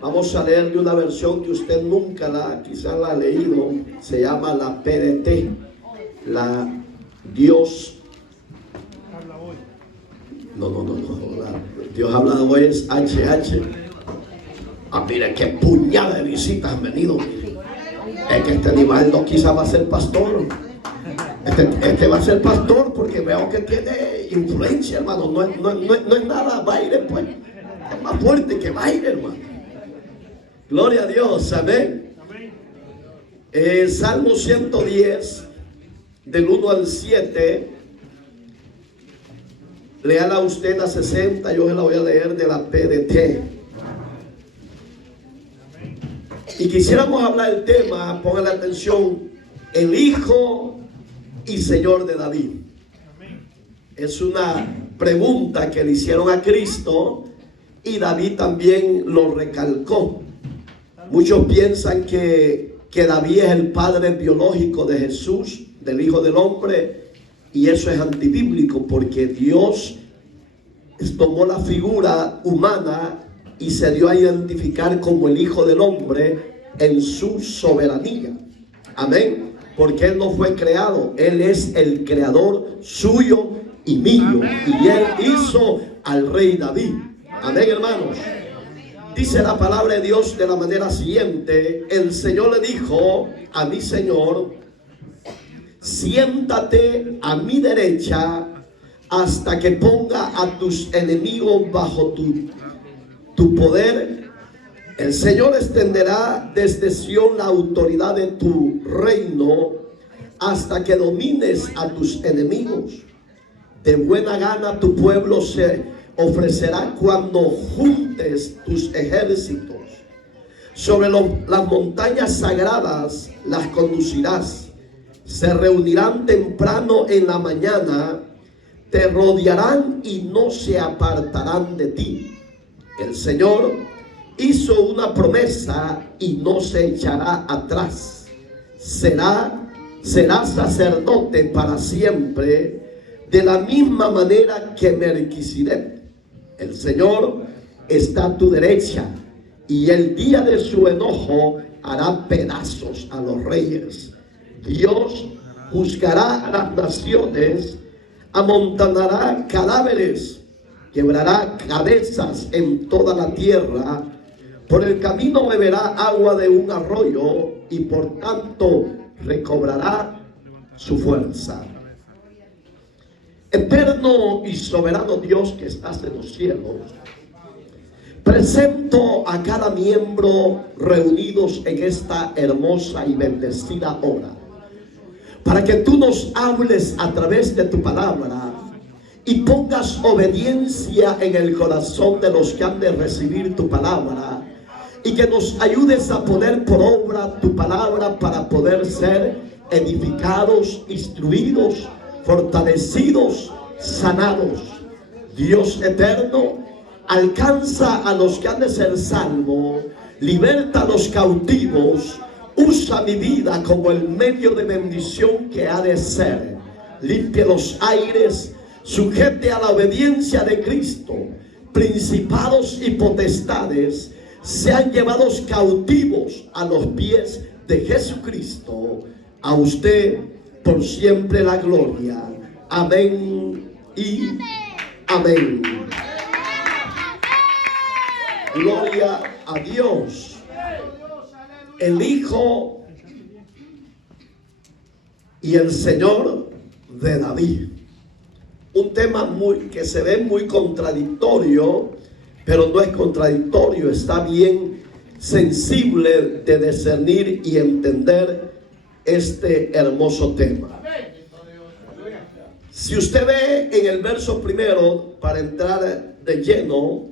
Vamos a leer de una versión que usted nunca quizás la ha leído. Se llama la PDT, la Dios. No. Dios habla hoy es HH. Mire qué puñada de visitas han venido. Es que este animal no quizás va a ser pastor. Este va a ser pastor porque veo que tiene influencia, hermano. No es nada baile, pues. Es más fuerte que baile, hermano. Gloria a Dios, amén. Salmo 110, del 1 al 7. Léala usted la 60, yo se la voy a leer de la PDT. Y quisiéramos hablar del tema, pongan la atención, el Hijo y Señor de David. Es una pregunta que le hicieron a Cristo y David también lo recalcó. Muchos piensan que David es el padre biológico de Jesús, del Hijo del Hombre, y eso es antibíblico porque Dios tomó la figura humana y se dio a identificar como el Hijo del Hombre en su soberanía. Amén. Porque Él no fue creado, Él es el creador suyo y mío. Y Él hizo al rey David. Amén, hermanos. Dice la palabra de Dios de la manera siguiente: el Señor le dijo a mi Señor, siéntate a mi derecha hasta que ponga a tus enemigos bajo tu poder. El Señor extenderá desde Sión la autoridad de tu reino hasta que domines a tus enemigos. De buena gana tu pueblo se ofrecerá cuando juntes tus ejércitos. Sobre las montañas sagradas las conducirás. Se reunirán temprano en la mañana, te rodearán y no se apartarán de ti. El Señor hizo una promesa y no se echará atrás. Será sacerdote para siempre, de la misma manera que Melquisedec. El Señor está a tu derecha, y el día de su enojo hará pedazos a los reyes. Dios juzgará a las naciones, amontonará cadáveres, quebrará cabezas en toda la tierra. Por el camino beberá agua de un arroyo y por tanto recobrará su fuerza. Eterno y soberano Dios que estás en los cielos, presento a cada miembro reunidos en esta hermosa y bendecida hora, para que tú nos hables a través de tu palabra y pongas obediencia en el corazón de los que han de recibir tu palabra, y que nos ayudes a poner por obra tu palabra para poder ser edificados, instruidos, fortalecidos, sanados. Dios eterno, alcanza a los que han de ser salvos, liberta a los cautivos, usa mi vida como el medio de bendición que ha de ser. Limpie los aires, sujete a la obediencia de Cristo. Principados y potestades sean llevados cautivos a los pies de Jesucristo. A usted por siempre la gloria. Amén y amén. Gloria a Dios. El Hijo y el Señor de David. Un tema que se ve muy contradictorio, pero no es contradictorio, está bien sensible de discernir y entender este hermoso tema. Si usted ve en el verso primero, para entrar de lleno,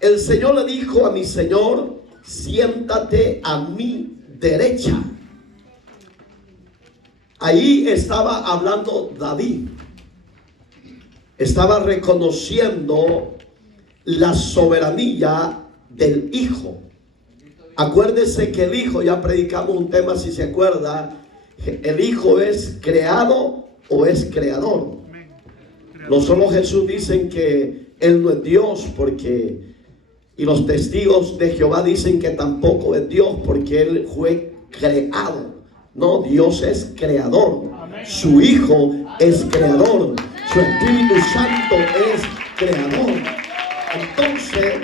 el Señor le dijo a mi Señor, siéntate a mi derecha. Ahí estaba hablando David. Estaba reconociendo la soberanía del Hijo. Acuérdese que el Hijo, ya predicamos un tema si se acuerda, el Hijo es creado o es creador. No solo Jesús dicen que Él no es Dios porque Y los testigos de Jehová dicen que tampoco es Dios, porque Él fue creado. No, Dios es creador. Su Hijo es creador. Su Espíritu Santo es creador. Entonces,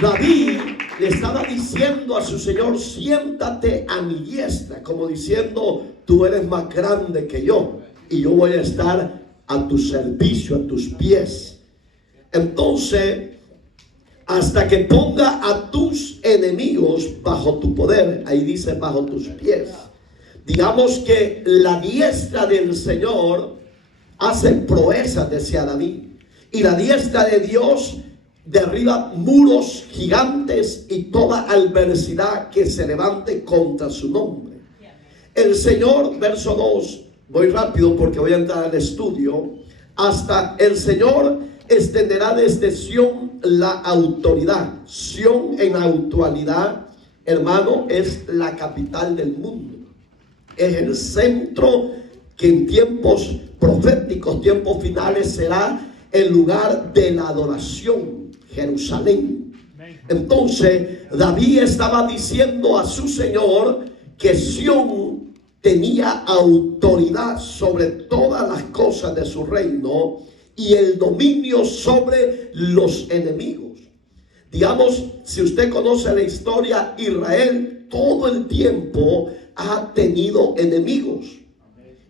David le estaba diciendo a su Señor: siéntate a mi diestra, como diciendo: tú eres más grande que yo, y yo voy a estar a tu servicio, a tus pies. Entonces, hasta que ponga a tus enemigos bajo tu poder. Ahí dice bajo tus pies. Digamos que la diestra del Señor hace proezas, decía David. Y la diestra de Dios derriba muros gigantes y toda adversidad que se levante contra su nombre. El Señor, verso 2, voy rápido porque voy a entrar al estudio. Hasta el Señor extenderá desde Sión la autoridad. Sión en la actualidad, hermano, es la capital del mundo. Es el centro que en tiempos proféticos, tiempos finales, será el lugar de la adoración, Jerusalén. Entonces David estaba diciendo a su Señor que Sión tenía autoridad sobre todas las cosas de su reino y el dominio sobre los enemigos. Digamos, si usted conoce la historia, Israel todo el tiempo ha tenido enemigos.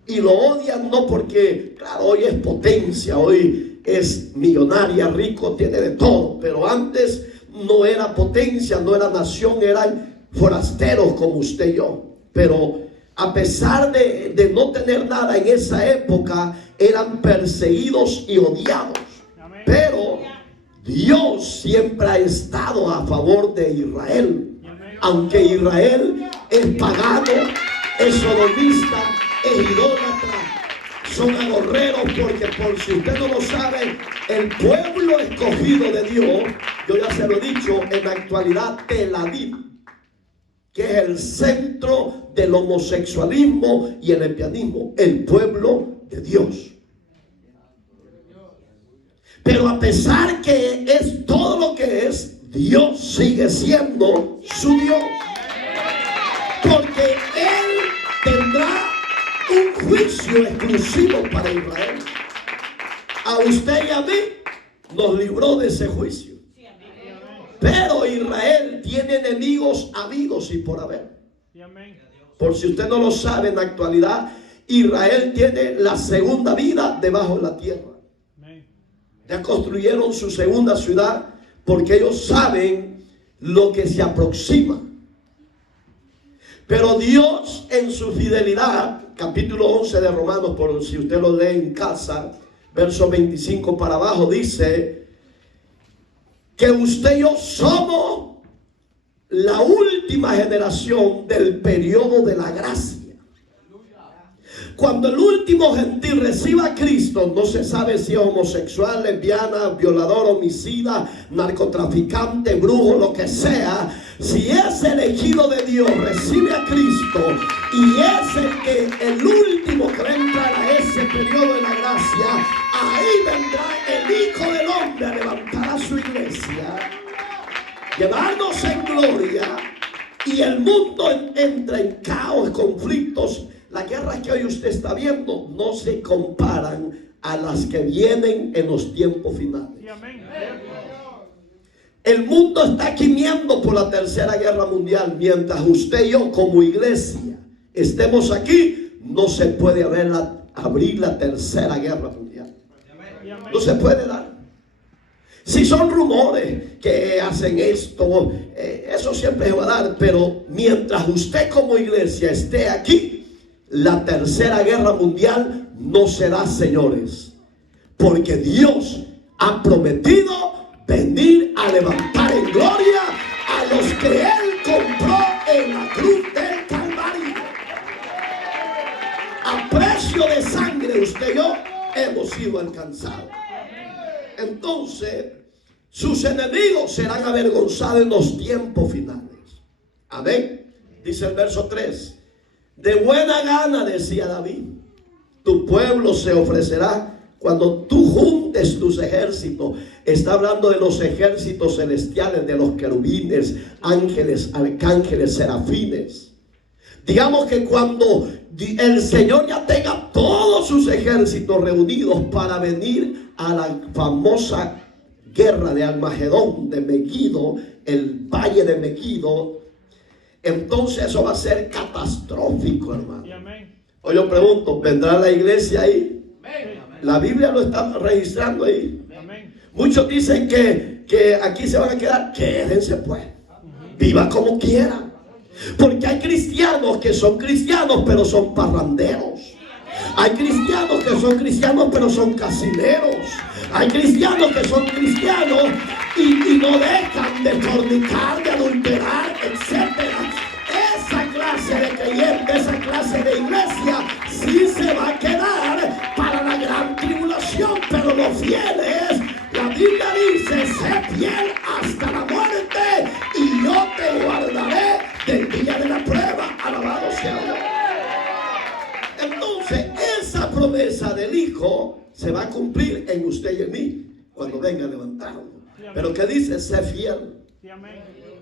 Y lo odian no porque, claro, hoy es potencia, hoy es millonaria, rico, tiene de todo. Pero antes no era potencia, no era nación, eran forasteros como usted y yo. Pero a pesar de no tener nada en esa época, eran perseguidos y odiados. Pero Dios siempre ha estado a favor de Israel. Aunque Israel es pagano, es sodomista, es idólatra, son agorreros, porque por si usted no lo sabe, el pueblo escogido de Dios, yo ya se lo he dicho, en la actualidad Tel Aviv, que es el centro del homosexualismo y el lesbianismo, el pueblo de Dios. Pero a pesar que es todo lo que es, Dios sigue siendo su Dios, porque Él tendrá un juicio exclusivo para Israel. A usted y a mí nos libró de ese juicio. Pero Israel tiene enemigos habidos y por haber. Por si usted no lo sabe, en la actualidad Israel tiene la segunda vida debajo de la tierra. Ya construyeron su segunda ciudad, porque ellos saben lo que se aproxima. Pero Dios, en su fidelidad, capítulo 11 de Romanos, por si usted lo lee en casa, verso 25 para abajo, dice que usted y yo somos la última generación del periodo de la gracia. Cuando el último gentil reciba a Cristo, no se sabe si es homosexual, lesbiana, violador, homicida, narcotraficante, brujo, lo que sea. Si es elegido de Dios, recibe a Cristo y es el último que va a entrar a ese periodo de la gracia, ahí vendrá el Hijo del Hombre a levantar a su iglesia, llevarnos en gloria, y el mundo entra en caos, conflictos. Las guerras que hoy usted está viendo no se comparan a las que vienen en los tiempos finales. El mundo está gimiendo por la tercera guerra mundial. Mientras usted y yo como iglesia estemos aquí, no se puede abrir la tercera guerra mundial. No se puede dar. Si son rumores que hacen esto, eso siempre se va a dar. Pero mientras usted como iglesia esté aquí, la tercera guerra mundial no será, señores, porque Dios ha prometido venir a levantar en gloria a los que Él compró en la cruz del Calvario. A precio de sangre usted y yo hemos sido alcanzados. Entonces sus enemigos serán avergonzados en los tiempos finales. Amén. Dice el verso 3: de buena gana, decía David, tu pueblo se ofrecerá Cuando tú juntes tus ejércitos, está hablando de los ejércitos celestiales, de los querubines, ángeles, arcángeles, serafines. Digamos que cuando el Señor ya tenga todos sus ejércitos reunidos para venir a la famosa guerra de Armagedón, de Megiddo, el valle de Megiddo, entonces eso va a ser catastrófico, hermano. Hoy yo pregunto, ¿vendrá la iglesia ahí? La Biblia lo está registrando ahí. Muchos dicen que aquí se van a quedar. Quédense pues, viva como quieran. Porque hay cristianos que son cristianos pero son parranderos. Hay cristianos que son cristianos pero son casineros. Hay cristianos que son cristianos y no dejan de fornicar, de adulterar, etc. Esa clase de creyente, esa clase de iglesia sí se va a quedar para la gran tribulación. Pero los fieles, la Biblia dice, sé fiel hasta la muerte y yo te guardaré del día de la prueba. Alabado sea Dios. Entonces esa promesa del Hijo se va a cumplir en usted y en mí cuando venga a levantarlo. Pero ¿qué dice? Sé fiel.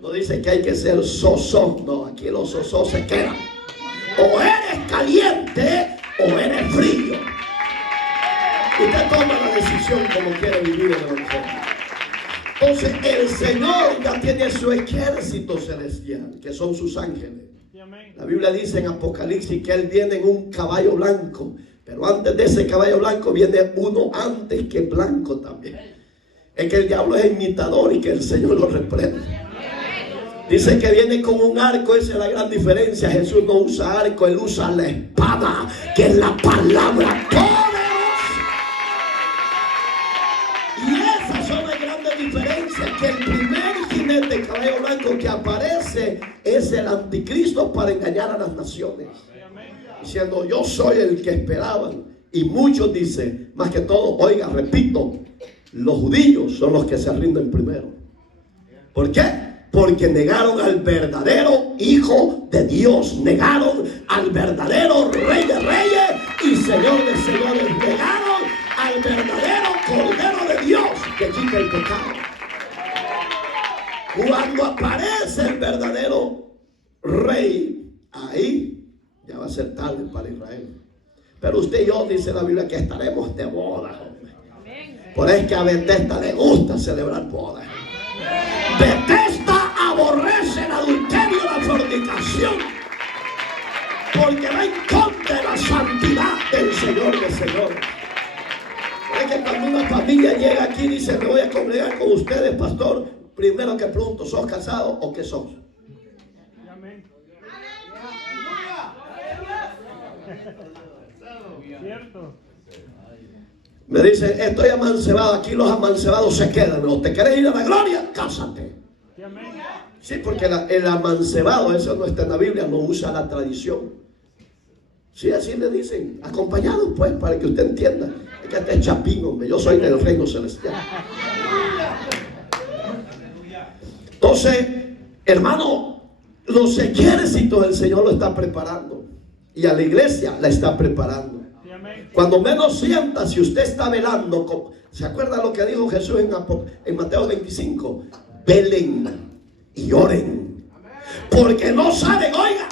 No dice que hay que ser soso. No, aquí los sosos se quedan. O eres caliente o eres frío. Usted toma la decisión como quiere vivir el evangelio. Entonces el Señor ya tiene su ejército celestial, que son sus ángeles. La Biblia dice en Apocalipsis que Él viene en un caballo blanco. Pero antes de ese caballo blanco viene uno antes que blanco también. Es que el diablo es imitador y que el Señor lo reprende. Dice que viene con un arco, esa es la gran diferencia. Jesús no usa arco, Él usa la espada, que es la palabra poderosa. Y esas son las grandes diferencias, que el primer jinete de caballo blanco que aparece es el anticristo para engañar a las naciones. Diciendo, yo soy el que esperaban. Y muchos dicen, más que todo, oiga, repito, los judíos son los que se rinden primero. ¿Por qué? Porque negaron al verdadero Hijo de Dios, negaron al verdadero Rey de Reyes y Señor de Señores, negaron al verdadero Cordero de Dios que quita el pecado. Cuando aparece el verdadero Rey, ahí ya va a ser tarde para Israel. Pero usted y yo, dice la Biblia, que estaremos de boda. Por eso es que a Bethesda le gusta celebrar bodas. Bethesda aborrece el adulterio, la fornicación, porque va en contra de la santidad del Señor de señores. Es que cuando una familia llega aquí y dice, me voy a congregar con ustedes, pastor, primero que pregunto, ¿sos casado o qué sos? Cierto. Me dicen, estoy amancebado, aquí los amancebados se quedan. ¿O te quieres ir a la gloria? Cásate. Sí, porque el amancebado, eso no está en la Biblia, no usa la tradición. Sí, así le dicen, acompañados pues, para que usted entienda. Es que este es chapín, hombre, yo soy del reino celestial. Entonces, hermano, los ejércitos del Señor lo está preparando. Y a la iglesia la está preparando. Cuando menos sienta, si usted está velando, ¿se acuerda lo que dijo Jesús en Mateo 25? Velen y oren. Porque no saben, oiga,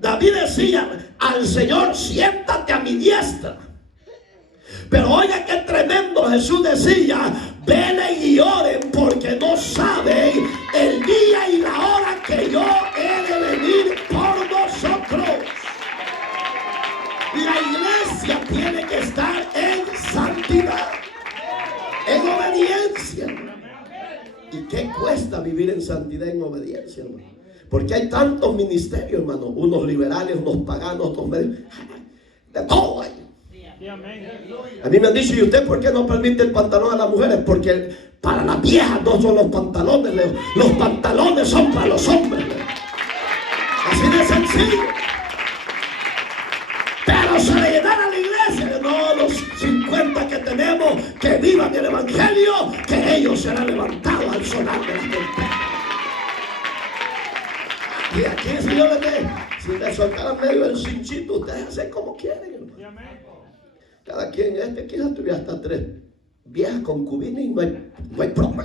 David decía al Señor, siéntate a mi diestra. Pero oiga qué tremendo, Jesús decía, velen y oren porque no saben el día y la hora que yo he de venir por vosotros. La iglesia tiene que estar en santidad, en obediencia. ¿Y qué cuesta vivir en santidad, en obediencia, hermano? Porque hay tantos ministerios, hermano, unos liberales, unos paganos, otros medios, de todo hay. A mí me han dicho, ¿y usted por qué no permite el pantalón a las mujeres? Porque para las viejas no son los pantalones, los pantalones son para los hombres. Así de sencillo. Pero se le llenara la iglesia, no, los 50 que tenemos, que vivan el evangelio, que ellos serán levantados al sonar de las trompetas. Y aquí el Señor si le soltaran medio el cinchito, ustedes hacen como quieren. Cada quien, quizás tuviera hasta 3 viejas concubinas y no hay problema.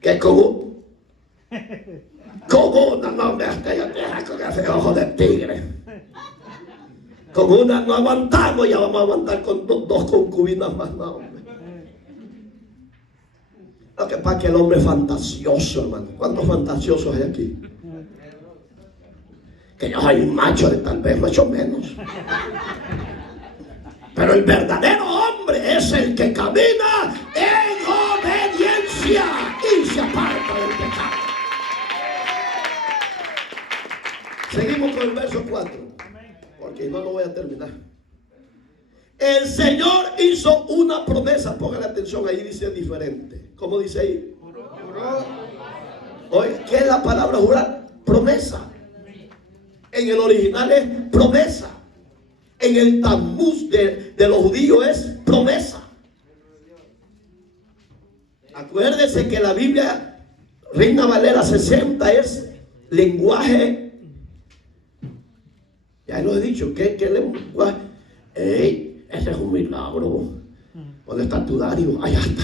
Que con una no me hasta ya deja con ese ojo de tigre. Con una no aguantamos, ya vamos a aguantar con 2 concubinas más, no, hombre. Lo que pasa es que el hombre es fantasioso, hermano. ¿Cuántos fantasiosos hay aquí? Que yo soy un macho, de tal vez macho menos. Pero el verdadero hombre es el que camina en obediencia y se aparta del pecado. Seguimos con el verso 4, porque no lo voy a terminar. El Señor hizo una promesa. Póngale atención, ahí dice diferente. ¿Cómo dice ahí? Oye, ¿qué es la palabra jurar? Promesa. En el original es promesa. En el Talmud de los judíos es promesa. Acuérdese que la Biblia Reina Valera 60 es lenguaje. Ya lo he dicho. ¿Qué lenguaje? ¡Ey! Ese es un milagro. ¿Dónde está tu Dario? Allá está.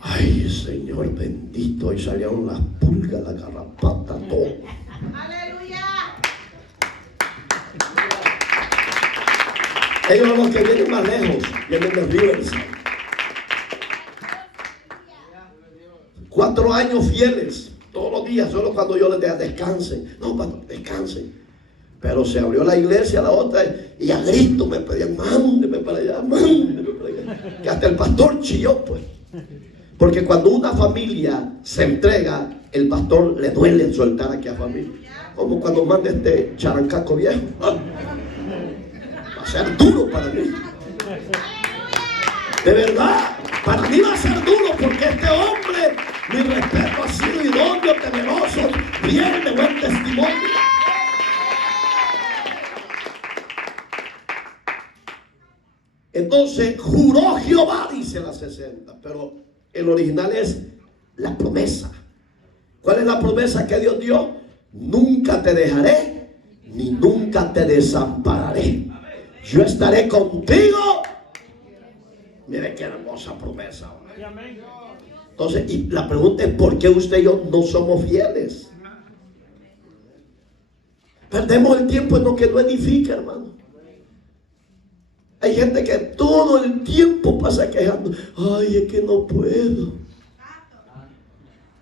Ay, Señor bendito. Ahí salieron las pulgas, la garrapata, todo. ¡Aleluya! Ellos son los que vienen más lejos, vienen de Rivers. 4 años fieles, todos los días, solo cuando yo les diga descansen. No, cuando descansen. Pero se abrió la iglesia, la otra, y a grito me pedían, mándeme para allá, mándeme para allá. Que hasta el pastor chilló, pues. Porque cuando una familia se entrega, el pastor le duele soltar aquí a familia. Como cuando manda este charancaco viejo. Va a ser duro para mí. De verdad, para mí va a ser duro porque este hombre, mi respeto, ha sido idóneo, temeroso, fiel, de buen testimonio. Entonces juró Jehová, dice la 60, pero el original es la promesa. ¿Cuál es la promesa que Dios dio? Nunca te dejaré ni nunca te desampararé. Yo estaré contigo. Mire qué hermosa promesa. Entonces, y la pregunta es: ¿por qué usted y yo no somos fieles? Perdemos el tiempo en lo que no edifica, hermano. Hay gente que todo el tiempo pasa quejando. Ay, es que no puedo.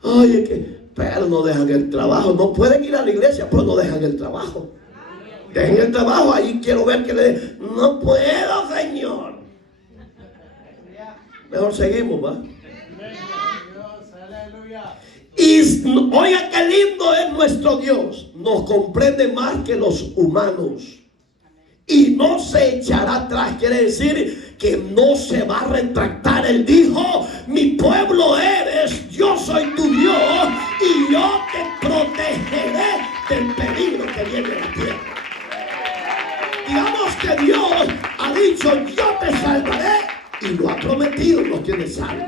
Ay, es que... Pero no dejan el trabajo. No pueden ir a la iglesia, pero no dejan el trabajo. Dejen el trabajo, ahí quiero ver que le den. No puedo, Señor. Mejor seguimos, ¿va? Y oiga qué lindo es nuestro Dios. Nos comprende más que los humanos. Y no se echará atrás. Quiere decir que no se va a retractar. Él dijo: mi pueblo eres, yo soy tu Dios, y yo te protegeré del peligro que viene a la tierra. Digamos que Dios ha dicho: yo te salvaré, y lo ha prometido, lo tiene salvo.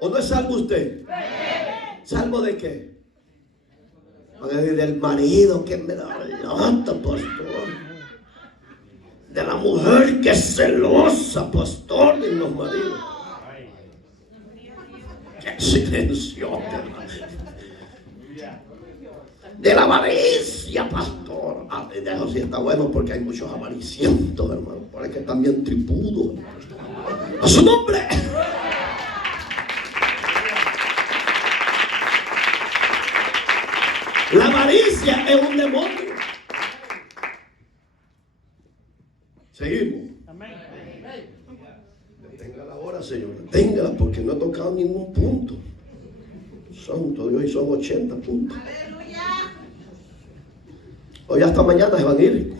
¿O no es salvo usted? ¿Salvo de qué? Del marido que me da lata, pastor. De la mujer que es celosa, pastor, de los maridos. Qué silencio, hermano. De la avaricia, pastor. Eso sí está bueno porque hay muchos avaricientos, hermano. Por ahí que están bien tripudos. A su nombre. La avaricia es un demonio. Seguimos. Deténgala ahora, Señor. Deténgala porque no he tocado ningún punto. Santo Dios, y son 80 puntos. Hoy hasta mañana se van a ir.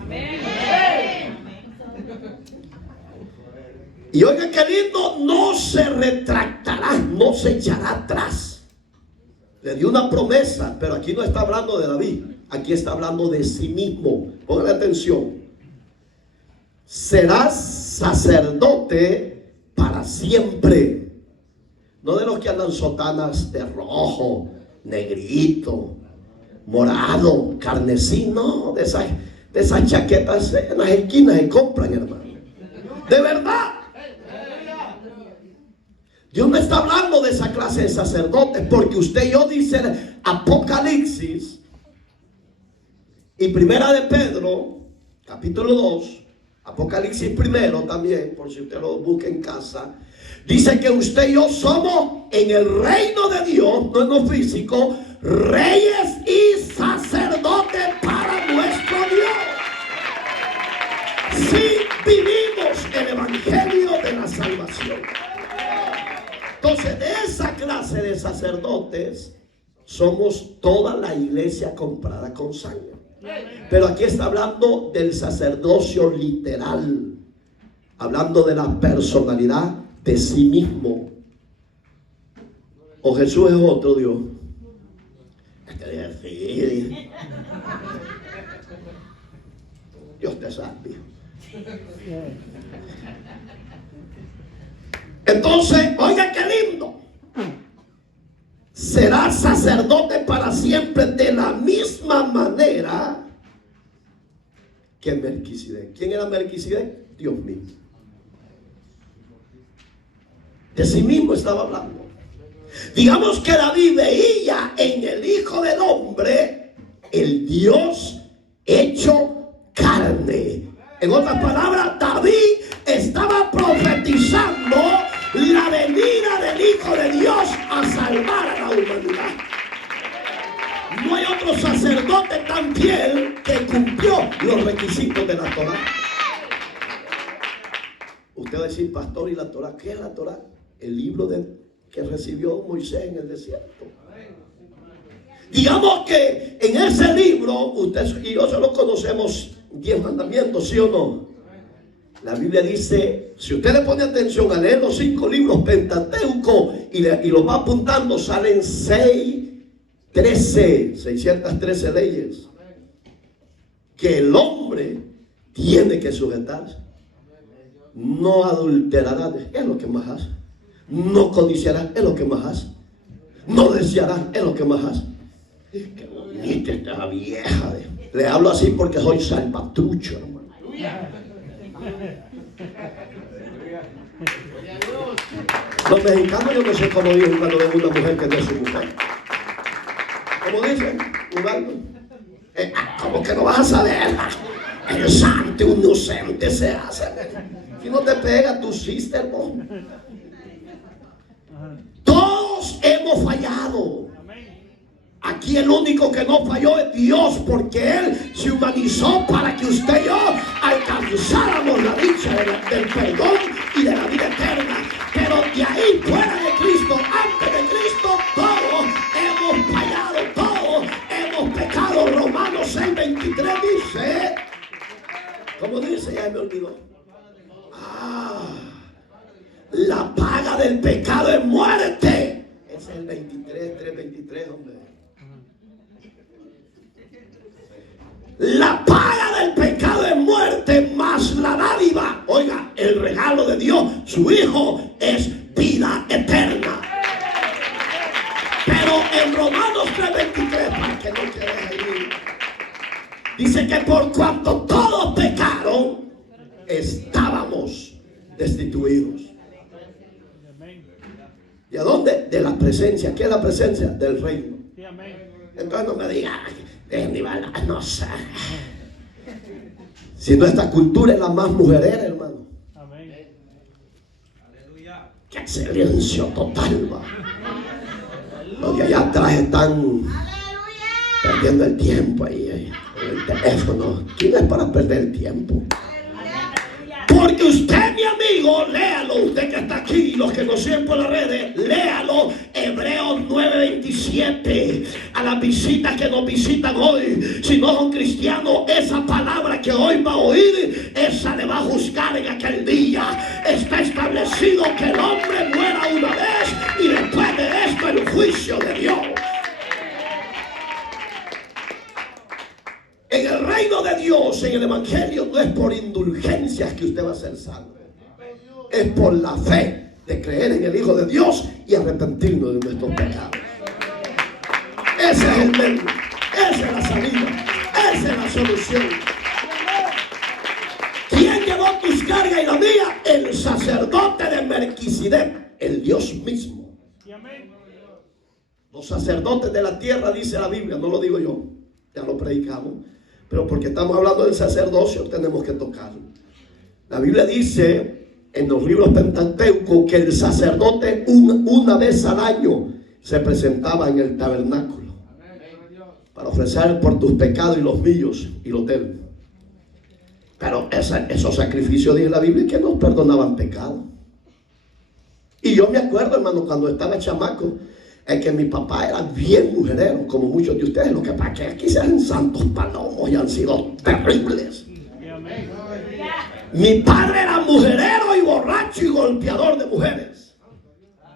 Y oiga qué lindo, no se retractará, no se echará atrás. Le dio una promesa, pero aquí no está hablando de David, aquí está hablando de sí mismo. Póngale atención. Serás sacerdote para siempre. No de los que andan sotanas de rojo, negrito, morado, carnesí, no, de De esas chaquetas en las esquinas se compran, hermano. De verdad. Dios no está hablando de esa clase de sacerdotes, porque usted y yo, dice Apocalipsis y Primera de Pedro, capítulo 2, Apocalipsis primero también, por si usted lo busca en casa, dice que usted y yo somos en el reino de Dios, no en lo físico, reyes y sacerdotes para nuestro Dios. Si vivimos el evangelio de la salvación. Entonces, de esa clase de sacerdotes somos toda la iglesia comprada con sangre. Pero aquí está hablando del sacerdocio literal, hablando de la personalidad de sí mismo. O Jesús es otro Dios. Dios te salve. Entonces, oiga qué lindo. Será sacerdote para siempre de la misma manera que Melquisedec. ¿Quién era Melquisedec? Dios mismo. De sí mismo estaba hablando. Digamos que David veía en el Hijo del Hombre el Dios hecho carne. En otras palabras, David estaba profetizando la venida del Hijo de Dios a salvar a la humanidad. No hay otro sacerdote tan fiel que cumplió los requisitos de la Torá. Usted va a decir, pastor, ¿y la Torá? ¿Qué es la Torá? El libro que recibió Moisés en el desierto. Digamos que en ese libro, usted y yo solo conocemos 10 mandamientos, ¿sí o no? La Biblia dice, si usted le pone atención a leer los 5 libros Pentateuco y los va apuntando, salen 613 leyes que el hombre tiene que sujetarse. No adulterarás, es lo que más hace. No codiciarás, es lo que más hace. No desearás, es lo que más hace. Qué bonita esta vieja. Le hablo así porque soy salvatrucho, hermano. Los mexicanos, yo no sé cómo dicen cuando ven una mujer que no es su mujer. ¿Cómo dicen? ¿Cómo que no vas a saber? El santo inocente se hace. Si no te pega tu sister, hermano. Todos hemos fallado. Aquí el único que no falló es Dios, porque Él se humanizó para que usted y yo alcanzáramos la dicha del perdón y de la vida eterna. Pero de ahí, fuera de Cristo, antes de Cristo, todos hemos fallado, todos hemos pecado. Romanos 6:23 dice, ¿cómo dice? Ya me olvidó. La paga del pecado es muerte. Ese es el 3:23, hombre. La paga del pecado es muerte, más la dádiva, oiga, el regalo de Dios, su Hijo, es vida eterna. Pero en Romanos 3:23, para que no quede ahí, dice que por cuanto todos pecaron, estábamos destituidos. ¿Y a dónde? De la presencia. ¿Qué es la presencia? Del reino. Entonces no me digan, no sé. Si nuestra cultura es la más mujerera, hermano. Qué silencio total, va. Los de allá atrás están perdiendo el tiempo ahí, con el teléfono. ¿Quién es para perder el tiempo? Porque usted, mi amigo, léalo, usted que está aquí y los que nos siguen por las redes, léalo, Hebreos 9:27. A las visitas que nos visitan hoy, si no son cristianos, esa palabra que hoy va a oír, esa le va a juzgar en aquel día. Está establecido que el hombre muera una vez y después de esto el juicio de Dios. En el reino de Dios, en el evangelio, no es por indulgencias que usted va a ser salvo. Es por la fe de creer en el Hijo de Dios y arrepentirnos de nuestros pecados. Ese es el medio, esa es la salida, esa es la solución. ¿Quién llevó tus cargas y la mía? El sacerdote de Melquisedec, el Dios mismo. Los sacerdotes de la tierra, dice la Biblia, no lo digo yo, ya lo predicamos, pero porque estamos hablando del sacerdocio tenemos que tocarlo. La Biblia dice en los libros Pentateuco que el sacerdote una vez al año se presentaba en el tabernáculo para ofrecer por tus pecados y los míos y los de él. Pero esos sacrificios, dice la Biblia, que nos perdonaban pecados. Y yo me acuerdo, hermano, cuando estaba chamaco, es que mi papá era bien mujerero, como muchos de ustedes. Lo que pasa es que aquí se hacen santos palomos y han sido terribles. Mi padre era mujerero y borracho y golpeador de mujeres.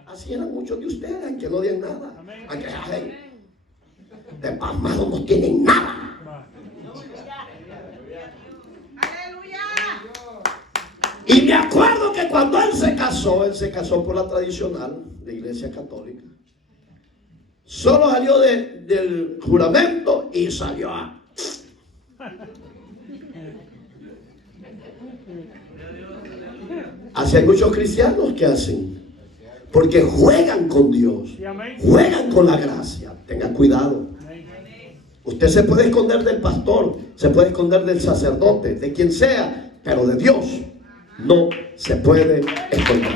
Así eran muchos de ustedes, que no tienen nada. De pasmado no tienen nada. Y me acuerdo que cuando él se casó por la tradicional de Iglesia Católica. Solo salió del juramento y salió a... Así hay muchos cristianos que hacen. Porque juegan con Dios. Juegan con la gracia. Tenga cuidado. Usted se puede esconder del pastor, se puede esconder del sacerdote, de quien sea, pero de Dios no se puede esconder.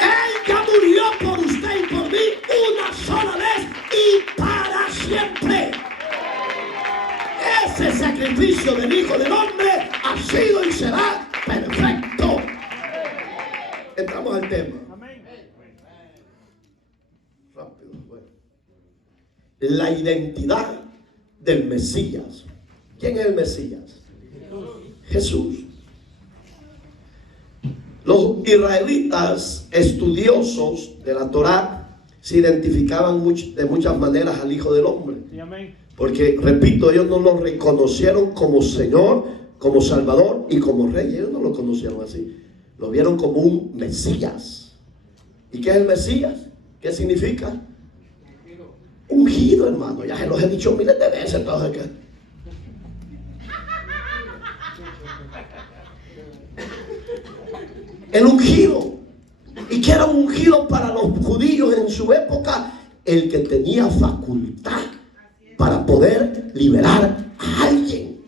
Él ya murió por usted y por mí una sola vez y para siempre. Ese sacrificio del Hijo del Hombre ha sido y será perfecto. Entramos al tema. Rápido, bueno. La identidad del Mesías. ¿Quién es el Mesías? Jesús. Los israelitas estudiosos de la Torá se identificaban de muchas maneras al Hijo del Hombre. Porque, repito, ellos no lo reconocieron como Señor, como Salvador y como Rey. Ellos no lo conocieron así. Lo vieron como un Mesías. ¿Y qué es el Mesías? ¿Qué significa? Ungido, hermano. Ya se los he dicho miles de veces. El ungido. ¿Y qué era un ungido para los judíos en su época? El que tenía facultad para poder liberar a alguien.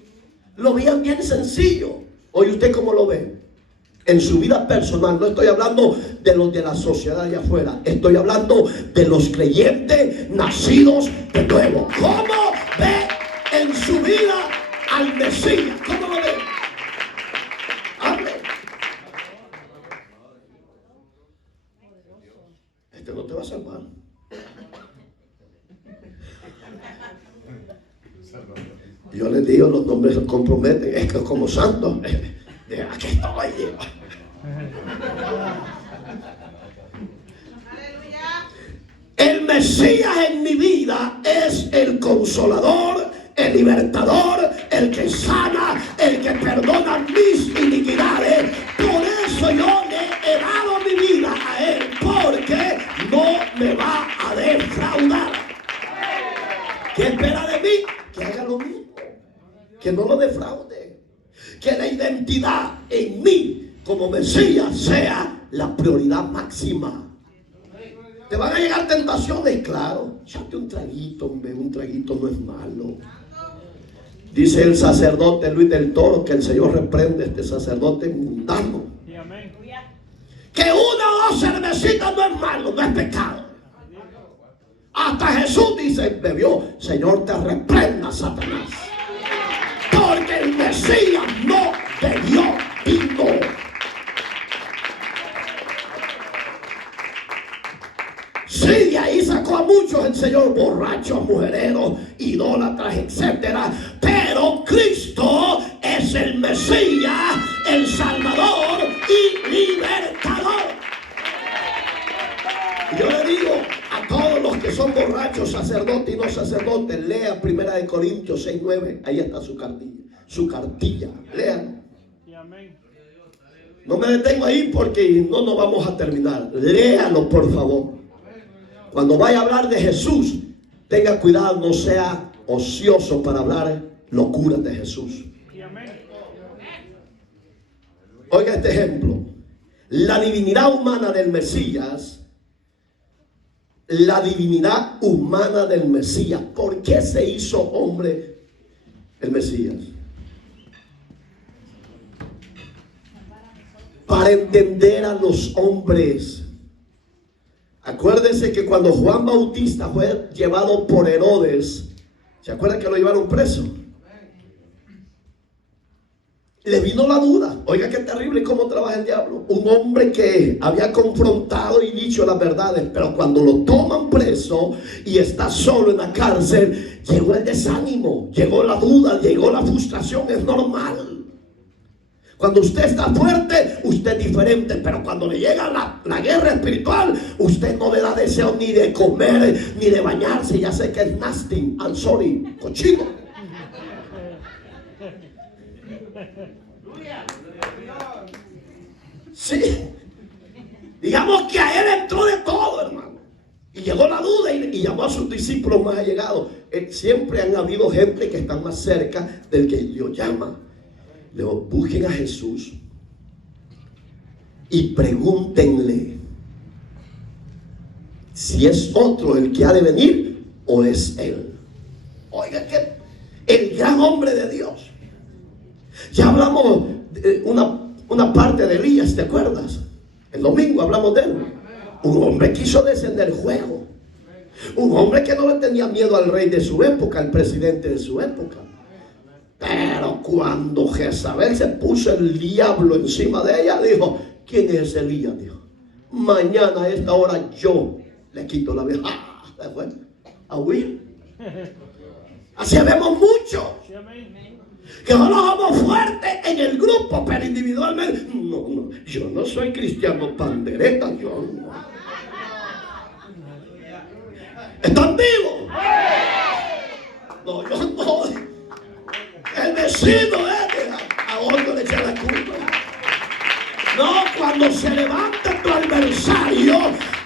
Lo veían bien sencillo. Hoy usted cómo lo ve. En su vida personal, no estoy hablando de los de la sociedad de afuera, estoy hablando de los creyentes nacidos de nuevo. ¿Cómo ve en su vida al Mesías? ¿Cómo lo ve? Hable. Este no te va a salvar. Yo les digo, los nombres se comprometen, es que como santos. Aquí estoy. El Mesías en mi vida es el consolador, el libertador, el que sana, el que perdona mis iniquidades. Por eso yo le he dado mi vida a él, porque no me va a defraudar. ¿Qué espera de mí? Que haga lo mismo, que no lo defraude. Que la identidad en mí como Mesías sea la prioridad máxima. Te van a llegar tentaciones, claro. Echate un traguito, hombre, un traguito no es malo. Dice el sacerdote Luis del Toro que el Señor reprende a este sacerdote mundano. Que una o dos cervecitas no es malo, no es pecado. Hasta Jesús dice, bebió, Señor te reprenda, Satanás. Porque el Mesías no bebió vino. Sí, de ahí sacó a muchos el Señor, borrachos, mujereros, idólatras, etcétera. Pero Cristo es el Mesías, el Salvador y libertador. Yo le digo a todos los que son borrachos, sacerdotes y no sacerdotes, lea 1 Corintios 6:9, ahí está su cartilla, lean. No me detengo ahí porque no nos vamos a terminar. Léalo, por favor. Cuando vaya a hablar de Jesús, tenga cuidado, no sea ocioso para hablar locuras de Jesús. Oiga este ejemplo. La divinidad humana del Mesías. La divinidad humana del Mesías. ¿Por qué se hizo hombre el Mesías? Para entender a los hombres. Acuérdense que cuando Juan Bautista fue llevado por Herodes, ¿se acuerdan que lo llevaron preso? Le vino la duda. Oiga qué terrible cómo trabaja el diablo. Un hombre que había confrontado y dicho las verdades, pero cuando lo toman preso y está solo en la cárcel, llegó el desánimo, llegó la duda, llegó la frustración. Es normal. Cuando usted está fuerte, usted es diferente. Pero cuando le llega la guerra espiritual, usted no le da deseo ni de comer, ni de bañarse. Ya sé que es nasty, I'm sorry, cochino. Sí. Digamos que a él entró de todo, hermano. Y llegó la duda y llamó a sus discípulos más allegados. Siempre han habido gente que está más cerca del que Dios llama. Le busquen a Jesús y pregúntenle si es otro el que ha de venir o es él. Oiga que el gran hombre de Dios. Ya hablamos de una parte de Elías, ¿te acuerdas? El domingo hablamos de él. Un hombre quiso descender el juego. Un hombre que no le tenía miedo al rey de su época, al presidente de su época. Pero cuando Jezabel se puso el diablo encima de ella, dijo: ¿quién es Elías? Dijo: mañana a esta hora yo le quito la vida. A huir. Así vemos mucho. Que no somos fuertes en el grupo, pero individualmente. No, yo no soy cristiano pandereta, yo no. ¿Están vivos? No, yo no. El vecino, a otro le echa la culpa. No, cuando se levante tu adversario,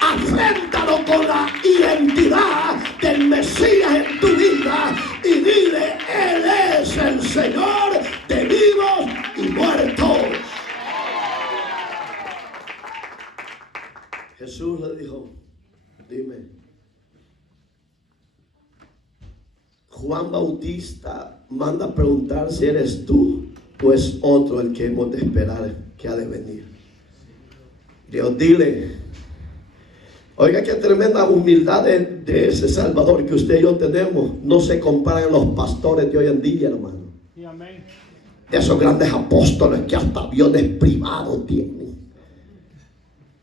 afréntalo con la identidad del Mesías en tu vida y dile: Él es el Señor de vivos y muertos. Jesús le dijo: dime, Juan Bautista manda a preguntar si eres tú o es otro el que hemos de esperar que ha de venir. Dios, dile. Oiga qué tremenda humildad de ese Salvador que usted y yo tenemos. No se comparan los pastores de hoy en día, hermano. De esos grandes apóstoles que hasta aviones privados tienen.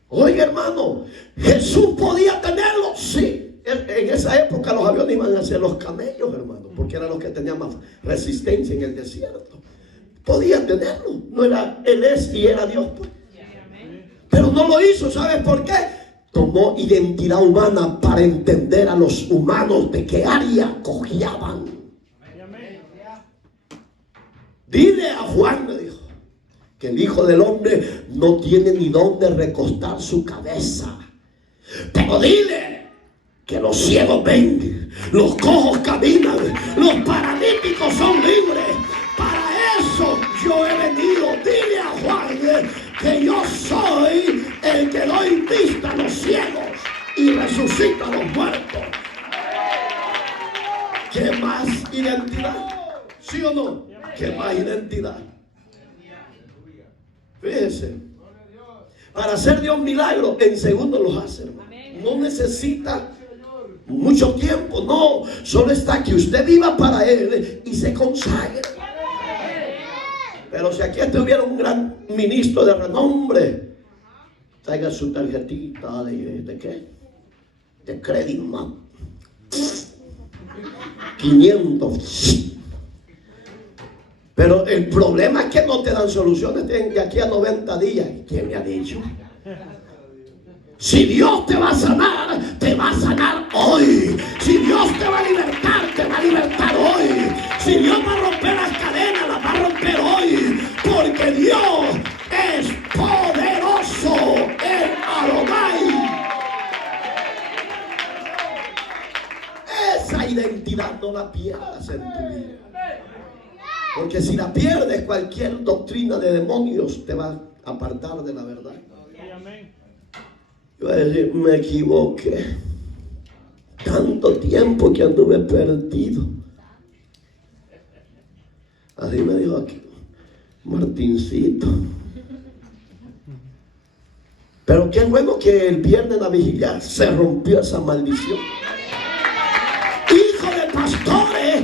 Oiga, hermano, Jesús podía tenerlo, sí. En esa época los aviones iban a ser los camellos, hermano, porque eran los que tenían más resistencia en el desierto. Podía tenerlo. No era, Él es y era Dios, pues. Pero no lo hizo. ¿Sabes por qué? Tomó identidad humana para entender a los humanos de qué área cojeaban. Dile a Juan, le dijo, que el Hijo del Hombre no tiene ni dónde recostar su cabeza. Pero dile que los ciegos ven, los cojos caminan, los paralíticos son libres. Para eso yo he venido. Dile a Juan que yo soy el que doy vista a los ciegos y resucito a los muertos. ¿Qué más identidad? ¿Sí o no? ¿Qué más identidad? Fíjese, para hacer Dios milagros en segundos los hace, hermano. No necesita mucho tiempo, no. Solo está que usted viva para Él y se consagre. Pero si aquí estuviera un gran ministro de renombre, traiga su tarjetita de ¿qué? De Credit Map. 500. Pero el problema es que no te dan soluciones de aquí a 90 días. ¿Quién me ha dicho? Si Dios te va a sanar hoy. Si Dios te va a libertar hoy. Si Dios va a romper las cadenas, las va a romper hoy. Porque Dios es poderoso en Adonai. Esa identidad no la pierdas en tu vida. Porque si la pierdes, cualquier doctrina de demonios te va apartar de la verdad. Amén. Yo voy a decir, me equivoqué. Tanto tiempo que anduve perdido. Así me dijo aquí Martincito. Pero qué bueno que el viernes de la vigilia se rompió esa maldición. Hijo de pastores,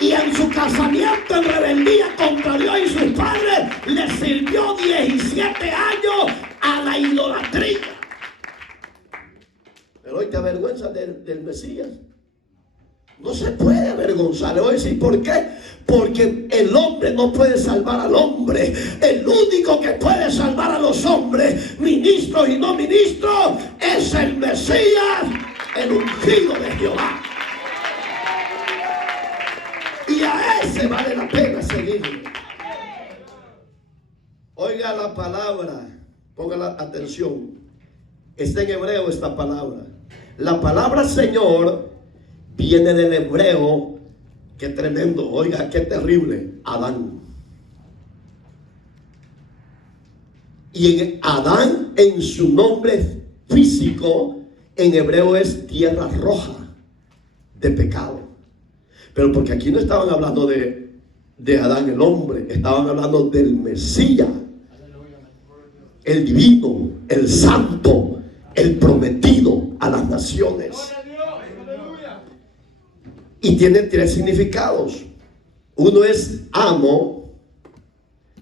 y en su casamiento en rebeldía contra Dios y sus padres, le sirvió 17 años a la idolatría. Pero hoy te avergüenzas del Mesías. No se puede avergonzar. Le voy a decir por qué. Porque el hombre no puede salvar al hombre. El único que puede salvar a los hombres, ministros y no ministros, es el Mesías, el ungido de Jehová. Y a ese vale la pena seguirle. Oiga la palabra, ponga la atención. Está en hebreo esta palabra. La palabra Señor viene del hebreo. Qué tremendo, oiga, qué terrible. Adán. Y en Adán, en su nombre físico, en hebreo es tierra roja de pecado. Pero porque aquí no estaban hablando de Adán el hombre, estaban hablando del Mesías, el divino, el santo, el prometido a las naciones. Y tiene 3 significados. Uno es amo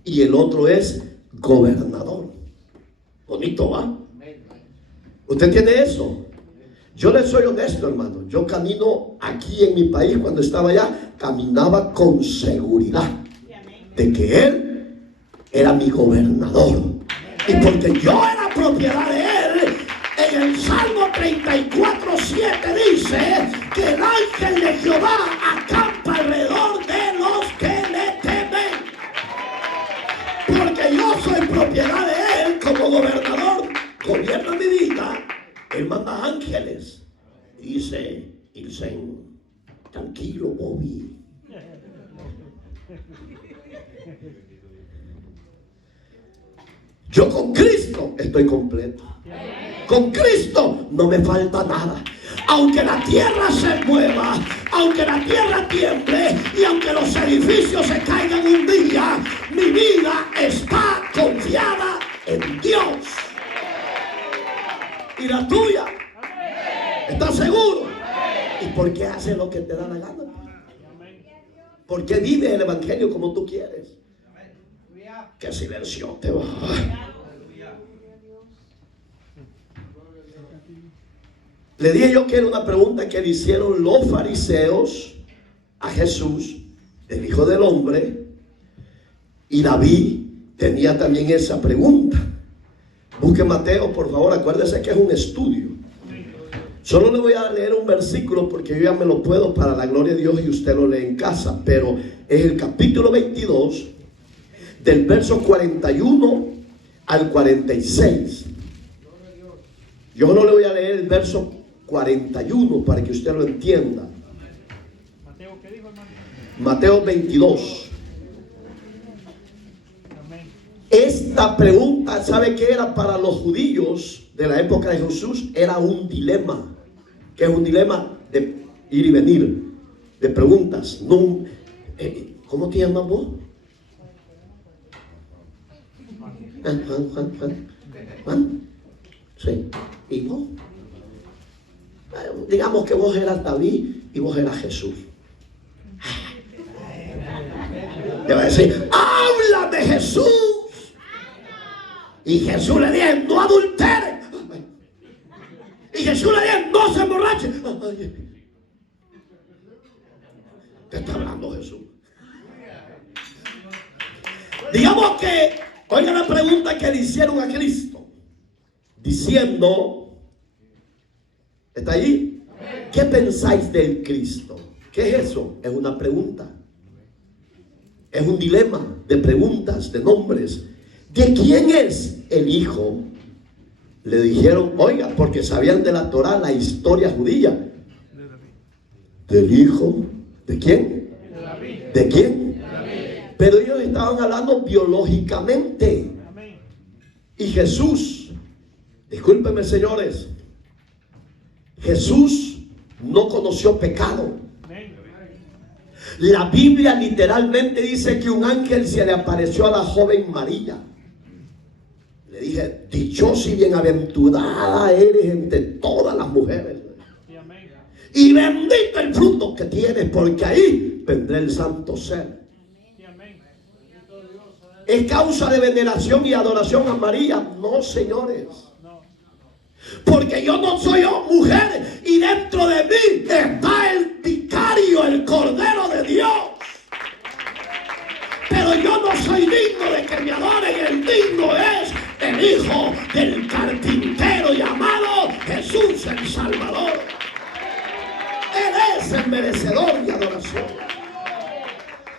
y el otro es gobernador. Bonito, ¿va? ¿Usted tiene eso? Yo le soy honesto, hermano. Yo camino aquí en mi país, cuando estaba allá, caminaba con seguridad de que Él era mi gobernador. Y porque yo era propiedad de Él, en el Salmo 34:7 dice que el ángel de Jehová acampa alrededor de los que le temen. Porque yo soy propiedad de Él como gobernador, gobierna mi vida. Él manda ángeles. Dice Ilsen, tranquilo, Bobby. Yo con Cristo estoy completo. Con Cristo no me falta nada. Aunque la tierra se mueva, aunque la tierra tiemble y aunque los edificios se caigan un día, mi vida está confiada en Dios. ¿Y la tuya? ¿Estás seguro? ¿Y por qué haces lo que te da la gana? ¿Por qué vives el evangelio como tú quieres? ¿Qué silencio te va? Le dije yo que era una pregunta que le hicieron los fariseos a Jesús, el Hijo del Hombre, y David tenía también esa pregunta. Busque Mateo, por favor, acuérdese que es un estudio. Solo le voy a leer un versículo porque yo ya me lo puedo para la gloria de Dios y usted lo lee en casa, pero es el capítulo 22, del verso 41 al 46. Yo no le voy a leer el verso 41 para que usted lo entienda. Mateo, ¿qué dijo, hermano? Mateo 22. Esta pregunta, ¿sabe qué era para los judíos de la época de Jesús? Era un dilema. Que es un dilema de ir y venir, de preguntas. No, ¿cómo te llamas vos? Juan. Sí. ¿Y vos? Digamos que vos eras David y vos eras Jesús. Le va a decir, ¡háblame, Jesús! Y Jesús le dice, no adultere. Y Jesús le dice, no se emborrache. ¿Qué está hablando Jesús? Digamos que, oiga la pregunta que le hicieron a Cristo, diciendo, ¿está allí? ¿Qué pensáis del Cristo? ¿Qué es eso? Es una pregunta. Es un dilema de preguntas, de nombres. ¿De quién es el Hijo? Le dijeron, oiga, porque sabían de la Torá, la historia judía. ¿Del Hijo? ¿De quién? ¿De quién? Pero ellos estaban hablando biológicamente. Y Jesús, discúlpenme señores, Jesús no conoció pecado. Amén. La Biblia literalmente dice que un ángel se le apareció a la joven María. Le dije, dichosa y bienaventurada eres entre todas las mujeres. Sí, amén. Y bendito el fruto que tienes, porque ahí vendrá el santo ser. Sí, amén. ¿Es causa de veneración y adoración a María? No, señores. No. Porque yo no soy mujer y dentro de mí está el vicario, el Cordero de Dios. Pero yo no soy digno de que me adoren. El digno es el Hijo del carpintero llamado Jesús el Salvador. Él es el merecedor de adoración.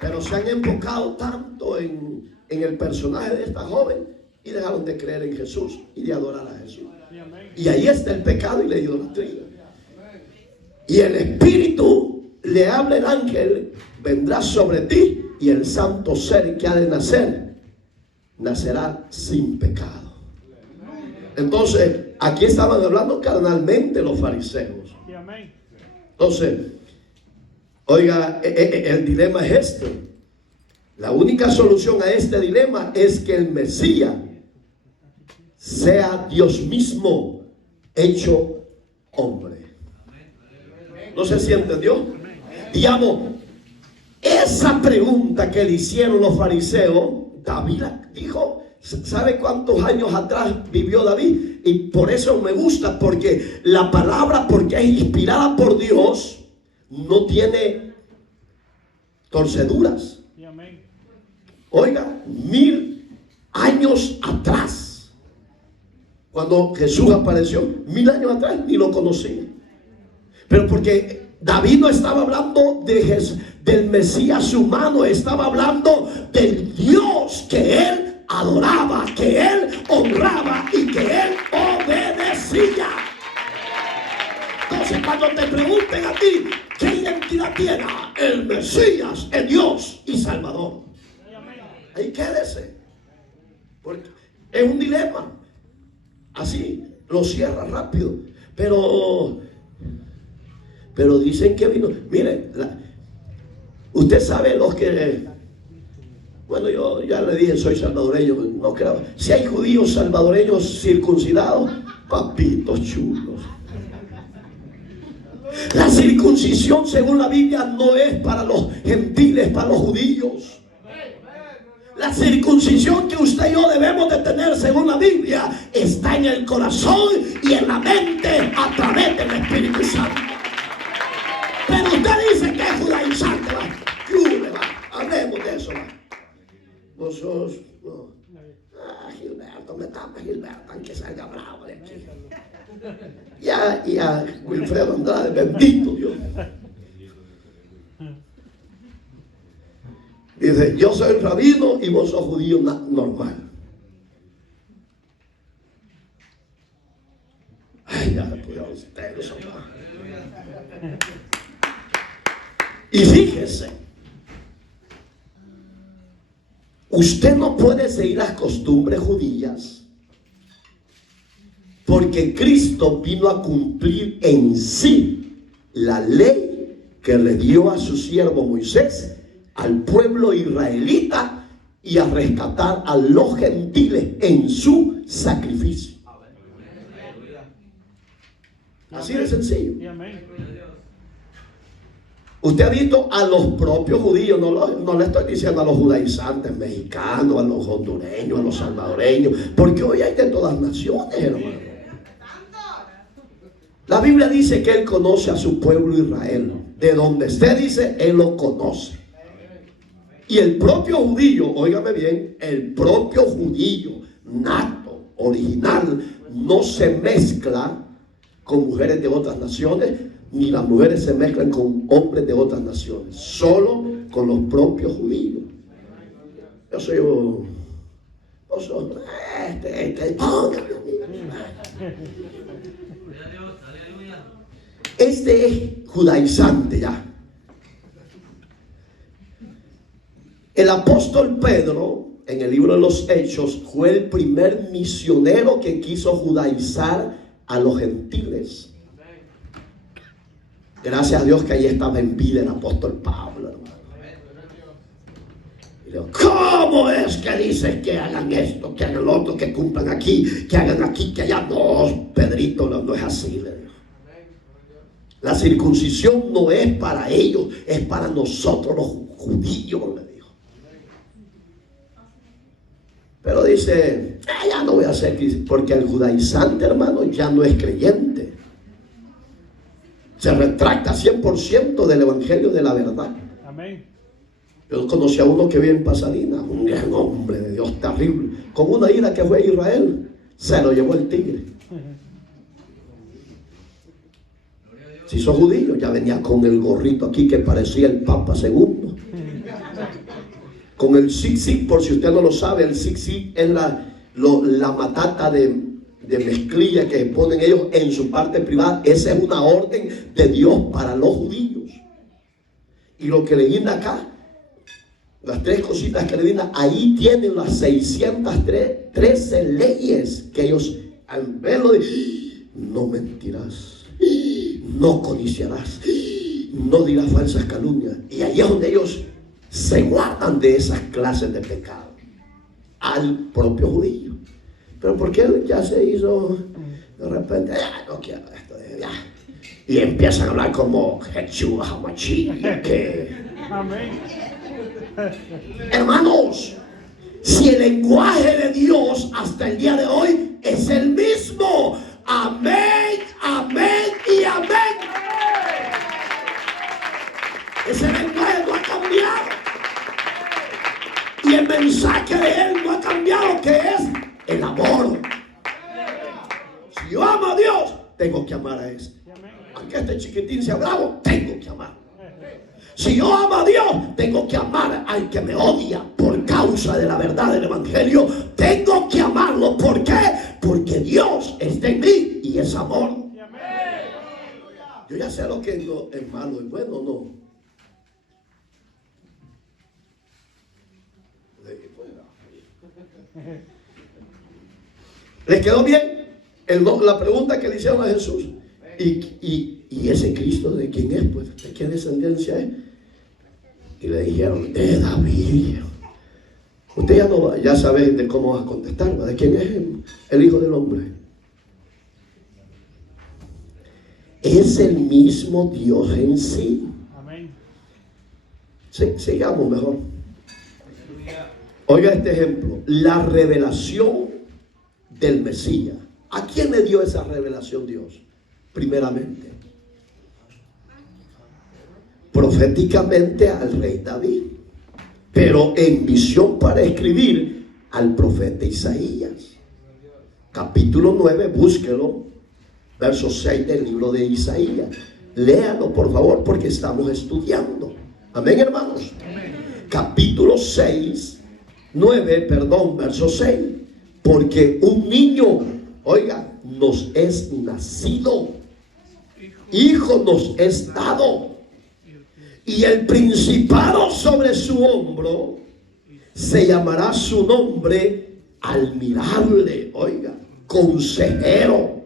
Pero se han enfocado tanto en el personaje de esta joven y dejaron de creer en Jesús y de adorar a Jesús. Sí, amén. Y ahí está el pecado y la idolatría. Y el Espíritu le habla el ángel, vendrá sobre ti y el santo ser que ha de nacer, nacerá sin pecado. Entonces, aquí estaban hablando carnalmente los fariseos. Sí, amén. Entonces, oiga, el dilema es este. La única solución a este dilema es que el Mesías sea Dios mismo hecho hombre. No sé si entendió. Digamos, esa pregunta que le hicieron los fariseos, David dijo, ¿sabe cuántos años atrás vivió David? Y por eso me gusta, porque la palabra, porque es inspirada por Dios, no tiene torceduras. Sí, amén. Oiga, 1000 años atrás, cuando Jesús apareció, 1000 años atrás, ni lo conocí. Pero porque David no estaba hablando del Mesías humano, estaba hablando del Dios que él adoraba, que él honraba y que él obedecía. Entonces, cuando te pregunten a ti, ¿qué identidad tiene? El Mesías, el Dios y Salvador. Ahí quédese. Porque es un dilema. Así lo cierra rápido. Pero dicen que vino. Mire, usted sabe los que. Bueno, yo ya le dije, soy salvadoreño. No creo. Si hay judíos salvadoreños circuncidados, papitos chulos. La circuncisión, según la Biblia, no es para los gentiles, para los judíos. La circuncisión que usted y yo debemos de tener, según la Biblia, está en el corazón y en la mente a través del Espíritu Santo. Pero usted dice que es judaizante, hablemos de eso. Vosotros, no. Gilberto, me tapa Gilberto, aunque salga bravo de aquí. Y a Wilfredo Andrade, bendito Dios. Dice, yo soy rabino y vos sos judío normal. Ay, ya le puedo a ustedes. Y fíjese, usted no puede seguir las costumbres judías porque Cristo vino a cumplir en sí la ley que le dio a su siervo Moisés al pueblo israelita y a rescatar a los gentiles en su sacrificio. Así de sencillo. Sí, amén. Usted ha visto a los propios judíos, no le estoy diciendo a los judaizantes mexicanos, a los hondureños, a los salvadoreños, porque hoy hay de todas naciones, hermano. La Biblia dice que Él conoce a su pueblo Israel. De donde usted dice, Él lo conoce. Y el propio judío, óigame bien, el propio judío nato, original, no se mezcla con mujeres de otras naciones, ni las mujeres se mezclan con hombres de otras naciones, solo con los propios judíos. Yo soy este es judaizante ya. El apóstol Pedro en el libro de los Hechos, fue el primer misionero que quiso judaizar a los gentiles. Gracias a Dios que ahí estaba en vida el apóstol Pablo, hermano. Y digo, ¿cómo es que dices que hagan esto, que hagan lo otro, que cumplan aquí, que hagan aquí, que allá? No, Pedrito, no es así, le digo. La circuncisión no es para ellos, es para nosotros los judíos, le dijo. Pero dice, ya no voy a hacer, porque el judaizante, hermano, ya no es creyente. Se retracta 100% del evangelio de la verdad. Amén. Yo conocí a uno que vive en Pasadena, un gran hombre de Dios terrible, con una ira que fue a Israel, se lo llevó el tigre. Si sos judío, ya venía con el gorrito aquí que parecía el Papa II. Con el zig-zig, por si usted no lo sabe, el zig-zig es la matata de mezclilla que ponen ellos en su parte privada. Esa es una orden de Dios para los judíos. Y lo que le guinda acá, las tres cositas que le guinda, ahí tienen las 613 leyes que ellos, al verlo, no mentirás, no codiciarás, no dirás falsas calumnias. Y ahí es donde ellos se guardan de esas clases de pecado al propio judío. Pero porque él ya se hizo, de repente, ya no quiero esto, ya. Y empiezan a hablar como Jesús, Hamachí, que... Amén. Hermanos, si el lenguaje de Dios hasta el día de hoy es el mismo, amén, amén y amén. Ese lenguaje no ha cambiado. Y el mensaje de él no ha cambiado, que es el amor. Si yo amo a Dios, tengo que amar a ese. Aunque este chiquitín sea bravo, tengo que amar. Si yo amo a Dios, tengo que amar al que me odia por causa de la verdad del evangelio. Tengo que amarlo. ¿Por qué? Porque Dios está en mí y es amor. Yo ya sé lo que no es malo y bueno, no. ¿Les quedó bien? La pregunta que le hicieron a Jesús. ¿Y ese Cristo de quién es? Pues, ¿de qué descendencia es? Y le dijeron, de David. Usted ya sabe de cómo va a contestar, ¿de quién es el Hijo del Hombre? Es el mismo Dios en sí. Amén. Sí, sigamos mejor. Oiga este ejemplo, la revelación del Mesías. ¿A quién le dio esa revelación Dios? Primeramente, proféticamente al rey David, pero en visión para escribir al profeta Isaías. Capítulo 9, búsquelo, verso 6 del libro de Isaías. Léalo por favor, porque estamos estudiando. Amén, hermanos. Capítulo 9, verso 6. Porque un niño, oiga, nos es nacido, hijo nos es dado, y el principado sobre su hombro, se llamará su nombre admirable, oiga, consejero,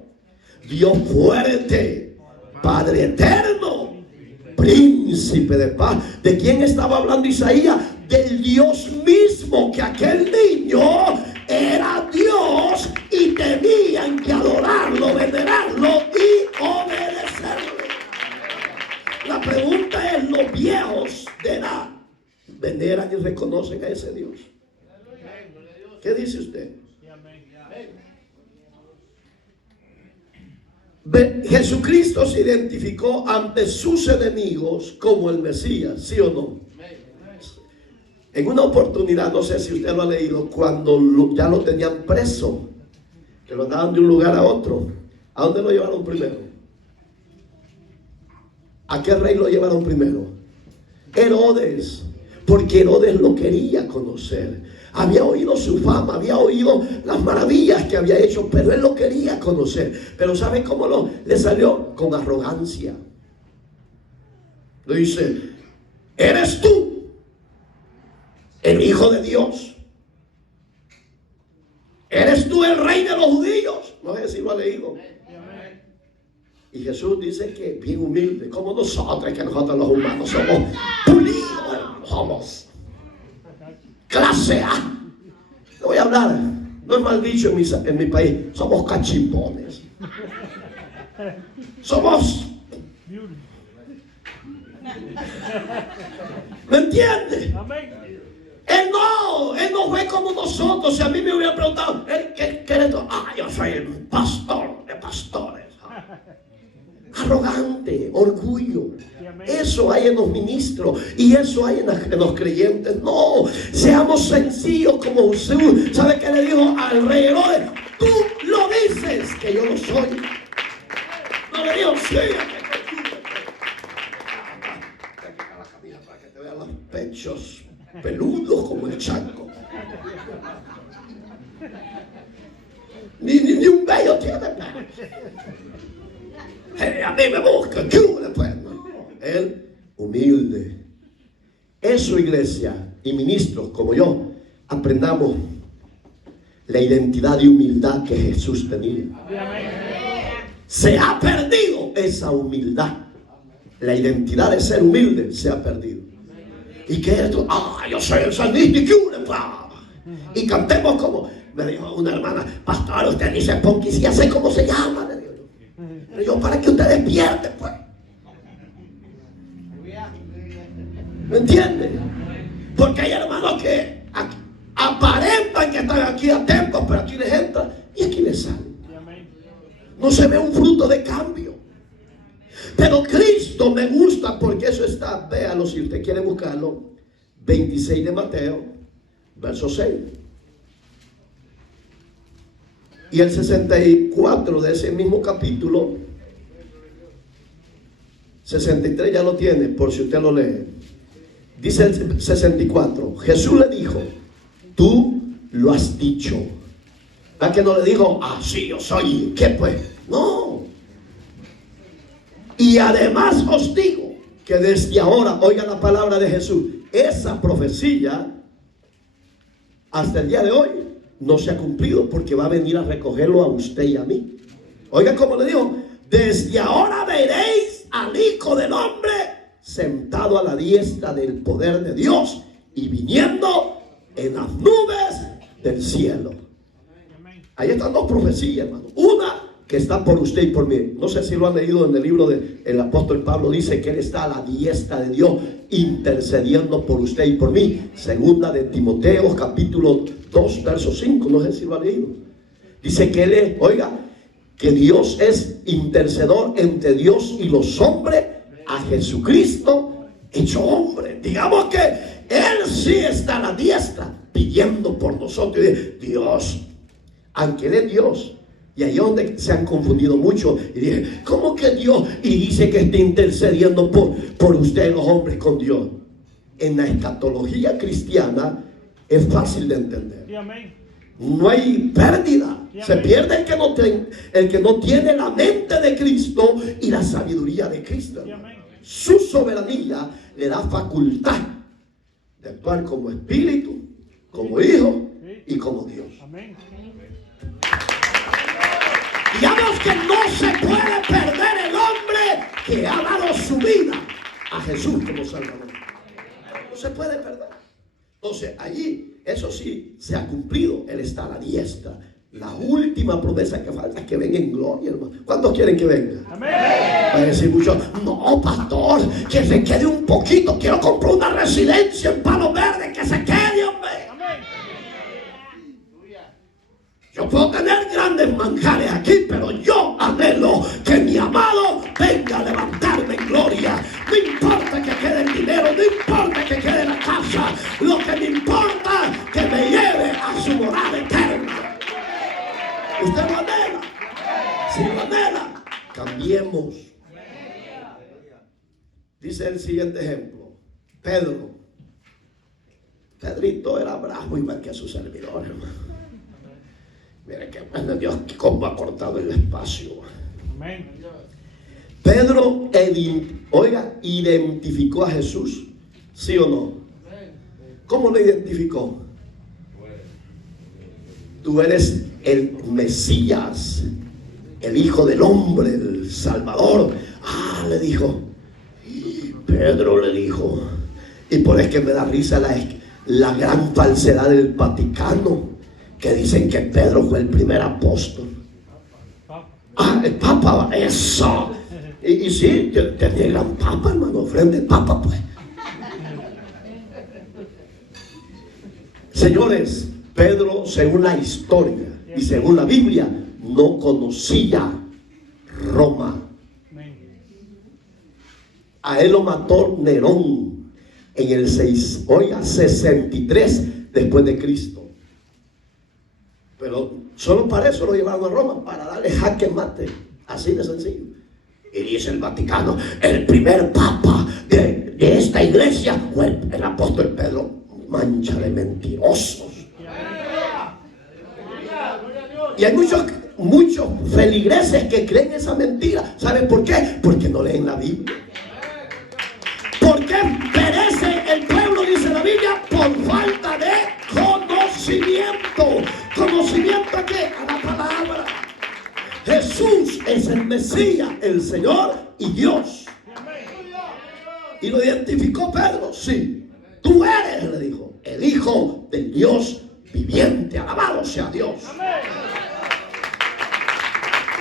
Dios fuerte, Padre eterno, príncipe de paz. ¿De quién estaba hablando Isaías? Del Dios mismo, que aquel niño era Dios y tenían que adorarlo, venerarlo y obedecerle. La pregunta es, ¿los viejos de edad veneran y reconocen a ese Dios? ¿Qué dice usted? Jesucristo se identificó ante sus enemigos como el Mesías, ¿sí o no? En una oportunidad, no sé si usted lo ha leído, cuando ya lo tenían preso, que lo daban de un lugar a otro, ¿a dónde lo llevaron primero? ¿A qué rey lo llevaron primero? Herodes, porque Herodes lo quería conocer. Había oído su fama, había oído las maravillas que había hecho, pero él lo quería conocer. Pero ¿sabe cómo le salió? Con arrogancia. Le dice, ¿eres tú el Hijo de Dios? ¿Eres tú el rey de los judíos? No sé si lo ha leído. Sí, amén. Y Jesús dice que bien humilde, como nosotros, que nosotros los humanos somos pulidos, hermanos, somos clase A. No voy a hablar, no es mal dicho en mi país, somos cachimbones. Somos, ¿me entiende? Amén. Él no fue como nosotros. Si a mí me hubieran preguntado, ¿qué eres tú? Yo soy el pastor de pastores. Arrogante, orgullo. Eso hay en los ministros y eso hay en los creyentes. No, seamos sencillos como Jesús. ¿Sabe qué le dijo al rey Herodes? Tú lo dices que yo lo soy. No le dijo, sí, la camisa para que te vean los pechos peludos como el chanco. Ni un bello tiene. A mí me buscan, después. No, él humilde. Eso, iglesia y ministros como yo, aprendamos la identidad de humildad que Jesús tenía. Se ha perdido esa humildad. La identidad de ser humilde se ha perdido. ¿Y qué es esto? Yo soy el salmista y cantemos como me dijo una hermana, pastor, usted dice Ponky, si ya sé cómo se llama. Le digo yo. Pero yo, para que usted despierte, pues. ¿Me entiende? Porque hay hermanos que aparentan que están aquí atentos, pero aquí les entra y aquí les sale. No se ve un fruto de cambio. Pero Cristo me gusta porque eso está, véalo si usted quiere buscarlo, 26 de Mateo, verso 6. Y el 64 de ese mismo capítulo, 63 ya lo tiene, por si usted lo lee. Dice el 64, Jesús le dijo, tú lo has dicho. ¿Verdad que no le dijo, sí, yo soy, ¿qué pues? No. Y además os digo que desde ahora, oiga la palabra de Jesús, esa profecía hasta el día de hoy no se ha cumplido porque va a venir a recogerlo a usted y a mí. Oiga como le digo, desde ahora veréis al Hijo del Hombre sentado a la diestra del poder de Dios y viniendo en las nubes del cielo. Ahí están dos profecías, hermano. Una que está por usted y por mí. No sé si lo han leído en el libro del apóstol Pablo. Dice que él está a la diestra de Dios intercediendo por usted y por mí. Segunda de Timoteo, capítulo 2, verso 5. No sé si lo han leído. Dice que él es, oiga, que Dios es intercedor entre Dios y los hombres, a Jesucristo hecho hombre. Digamos que él sí está a la diestra pidiendo por nosotros. Y dice, Dios, aunque él es Dios. Y ahí es donde se han confundido mucho. Y dije, ¿cómo que Dios? Y dice que está intercediendo por ustedes los hombres con Dios. En la escatología cristiana es fácil de entender. Sí, amén. No hay pérdida. Sí, se pierde el que no tiene la mente de Cristo y la sabiduría de Cristo. Sí, amén. Su soberanía le da facultad de actuar como espíritu, como hijo y como Dios. Amén. Digamos que no se puede perder el hombre que ha dado su vida a Jesús como Salvador. No se puede perder. Entonces allí, eso sí, se ha cumplido. Él está a la diestra. La última promesa que falta es que venga en gloria, hermano. ¿Cuántos quieren que venga? Amén. Va a decir muchos, no, pastor, que se quede un poquito. Quiero comprar una residencia en Palo Verde, que se quede, hombre. Amén. Yo puedo tener grandes manjares aquí, pero yo anhelo que mi amado venga a levantarme en gloria. No importa que quede el dinero, no importa que quede la casa. Lo que me importa es que me lleve a su morada eterna. ¿Usted lo anhela? Si lo anhela, cambiemos. Dice el siguiente ejemplo. Pedrito era bravo igual que a su servidor, hermano. Mire que bueno Dios, cómo ha cortado el espacio. Amén. Pedro, identificó a Jesús, ¿sí o no? ¿Cómo lo identificó? tú eres el Mesías, el Hijo del Hombre, el Salvador. Le dijo. Pedro le dijo. Y por eso que me da risa la gran falsedad del Vaticano, que dicen que Pedro fue el primer apóstol. El Papa, eso. Y sí, tenía el gran Papa, hermano, frente al Papa, pues. Señores, Pedro, según la historia y según la Biblia, no conocía Roma. A él lo mató Nerón en el 63 después de Cristo. Pero solo para eso lo llevaron a Roma, para darle jaque mate, así de sencillo. Y dice el Vaticano, el primer papa de esta iglesia fue el apóstol Pedro. Mancha de mentirosos. Y hay muchos feligreses que creen esa mentira. ¿Saben por qué? Porque no leen la Biblia. ¿Por qué perece el pueblo, dice la Biblia? Por falta de conocimiento. ¿Conocimiento a qué? A la palabra. Jesús es el Mesías, el Señor y Dios. ¿Y lo identificó Pedro? Sí. Tú eres, le dijo, el Hijo del Dios viviente. Alabado sea Dios.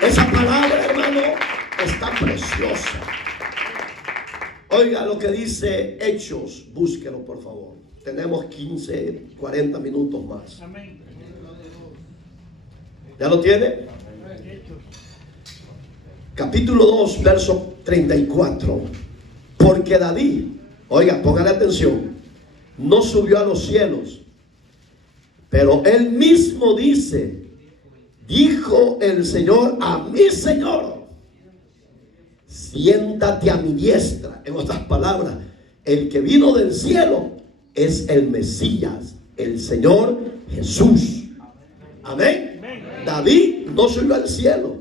Esa palabra, hermano, está preciosa. Oiga lo que dice Hechos. Búsquelo, por favor. Tenemos 15, 40 minutos más. ¿Ya lo tiene? Capítulo 2, verso 34. Porque David, oiga, póngale atención, no subió a los cielos, pero él mismo dice, dijo el Señor a mi Señor, siéntate a mi diestra. En otras palabras, el que vino del cielo es el Mesías, el Señor Jesús. Amén. David no subió al cielo.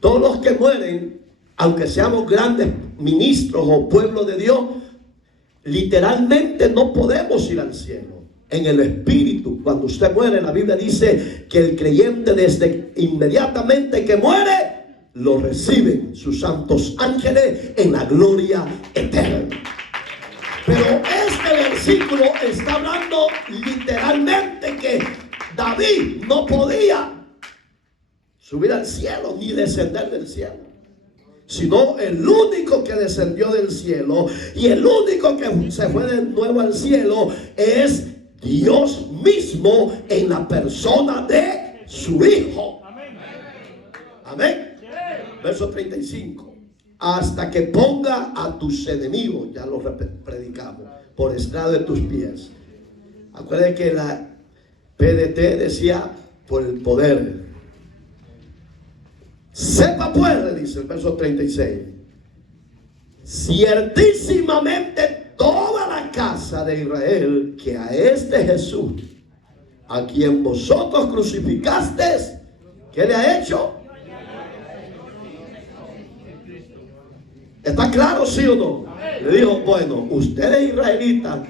Todos los que mueren, aunque seamos grandes ministros o pueblo de Dios, literalmente no podemos ir al cielo. En el espíritu, cuando usted muere, la Biblia dice que el creyente desde inmediatamente que muere, lo reciben sus santos ángeles en la gloria eterna. Pero este versículo está hablando literalmente que David no podía subir al cielo ni descender del cielo, sino el único que descendió del cielo y el único que se fue de nuevo al cielo es Dios mismo en la persona de su Hijo. Amén. Verso 35. Hasta que ponga a tus enemigos, ya lo predicamos, por estrado de tus pies. Acuérdense que la PDT decía por el poder. Sepa pues, le dice el verso 36, ciertísimamente toda la casa de Israel que a este Jesús, a quien vosotros crucificasteis, ¿qué le ha hecho? ¿Está claro, sí o no? Le dijo, bueno, ustedes israelitas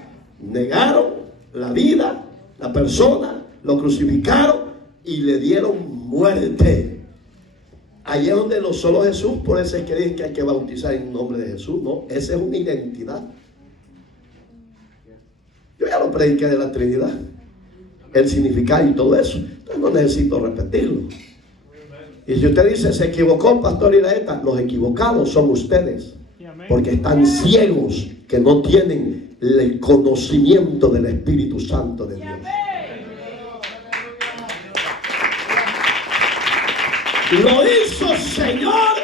negaron la vida, la persona, lo crucificaron y le dieron muerte. Allí es donde no solo Jesús, por eso es que dicen que hay que bautizar en nombre de Jesús. No, esa es una identidad. Yo ya lo prediqué de la Trinidad, el significado y todo eso, entonces no necesito repetirlo. Y si usted dice, se equivocó pastor Iraeta, los equivocados son ustedes, porque están ciegos, que no tienen el conocimiento del Espíritu Santo de Dios. Lo hizo Señor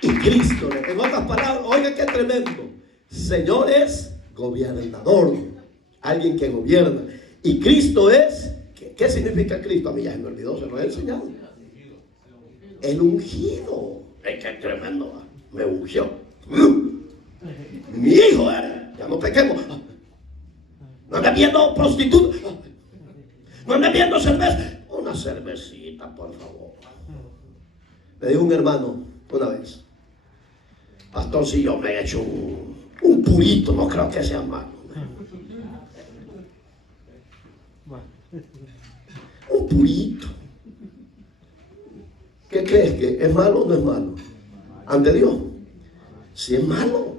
y Cristo. En otras palabras, oiga qué tremendo. Señor es gobernador, alguien que gobierna. Y Cristo es, ¿qué significa Cristo? A mí ya se me olvidó, se lo he enseñado. El ungido. Qué tremendo, me ungió. Mi hijo eres, ya no pequemos. No ande viendo prostituta, no ande viendo cerveza. Una cervecita, por favor. Me dijo un hermano una vez, pastor, si yo me he hecho un purito, no creo que sea malo. Un purito. ¿Qué crees? ¿Que es malo o no es malo? Ante Dios. Si es malo.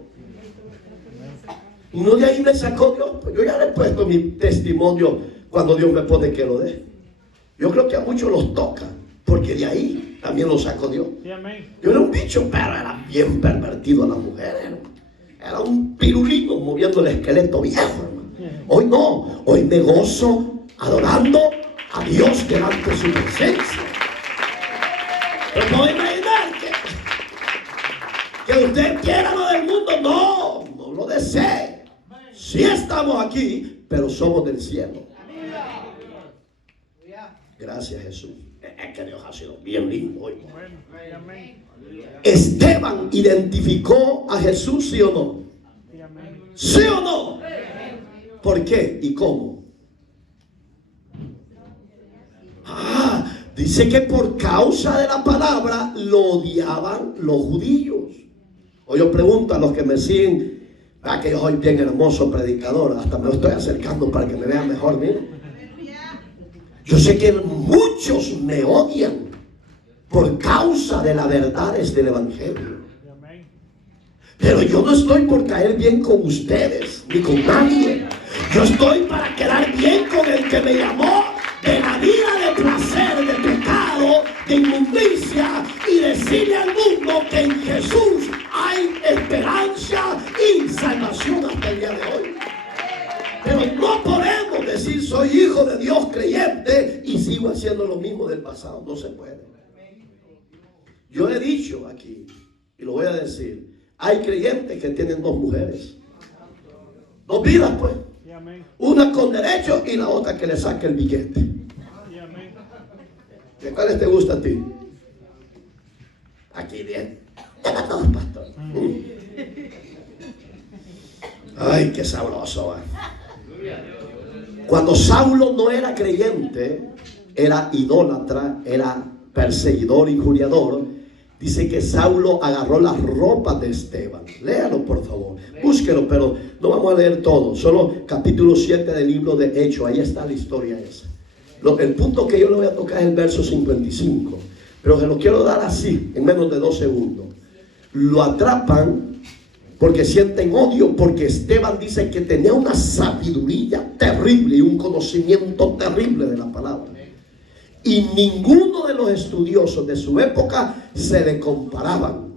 Y no de ahí me sacó Dios. Pues yo ya le he puesto mi testimonio cuando Dios me pone que lo dé. Yo creo que a muchos los toca, porque de ahí también lo sacó Dios. Sí, amén. Yo era un bicho, pero era bien pervertido a las mujeres. Era un pirulino moviendo el esqueleto viejo, hermano. Hoy no, hoy me gozo adorando a Dios delante de su presencia. Pero puedo imaginar que usted quiera lo del mundo. No lo desee. Sí estamos aquí, pero somos del cielo. Gracias, Jesús. Es que Dios ha sido bien lindo hoy. Bueno, sí, amén. Esteban identificó a Jesús, ¿sí o no? Sí, amén. ¿Sí o no? ¿Por qué y cómo? Dice que por causa de la palabra lo odiaban los judíos. Hoy yo pregunto a los que me siguen, que yo soy bien hermoso predicador, hasta me estoy acercando para que me vean mejor, miren. Yo sé que muchos me odian por causa de las verdades del evangelio. Sí, amén. Pero yo no estoy por caer bien con ustedes, ni con nadie. Yo estoy para quedar bien con el que me llamó de la vida de placer, de pecado, de inmundicia, y decirle al mundo que en Jesús hay esperanza y salvación hasta el día de hoy. Pero no podemos decir soy hijo de Dios creyente y sigo haciendo lo mismo del pasado. No se puede. Yo he dicho aquí, y lo voy a decir, hay creyentes que tienen dos mujeres, dos vidas pues. Sí, amén. Una con derecho y la otra que le saque el billete. Sí, amén. ¿De cuáles te gusta a ti? Aquí bien. No, pastor. Ay, qué sabroso. Cuando Saulo no era creyente, era idólatra, era perseguidor, injuriador. Dice que Saulo agarró las ropas de Esteban. Léalo por favor, búsquelo, pero no vamos a leer todo. Solo capítulo 7 del libro de Hechos. Ahí está la historia esa. El punto que yo le voy a tocar es el verso 55, pero se lo quiero dar así, en menos de 2 segundos. Lo atrapan porque sienten odio, porque Esteban dice que tenía una sabiduría terrible y un conocimiento terrible de la palabra. Y ninguno de los estudiosos de su época se le comparaban.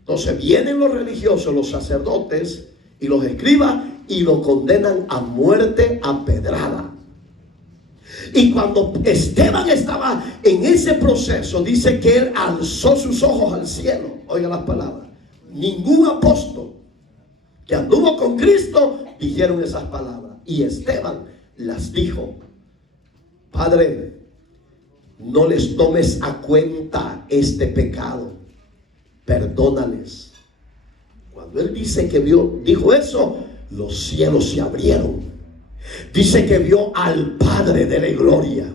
Entonces vienen los religiosos, los sacerdotes y los escribas, y lo condenan a muerte a pedrada. Y cuando Esteban estaba en ese proceso, dice que él alzó sus ojos al cielo. Oiga las palabras. Ningún apóstol que anduvo con Cristo dijeron esas palabras. Y Esteban las dijo. Padre, no les tomes a cuenta este pecado. Perdónales. Cuando él dice que dijo eso, los cielos se abrieron. Dice que vio al Padre de la gloria.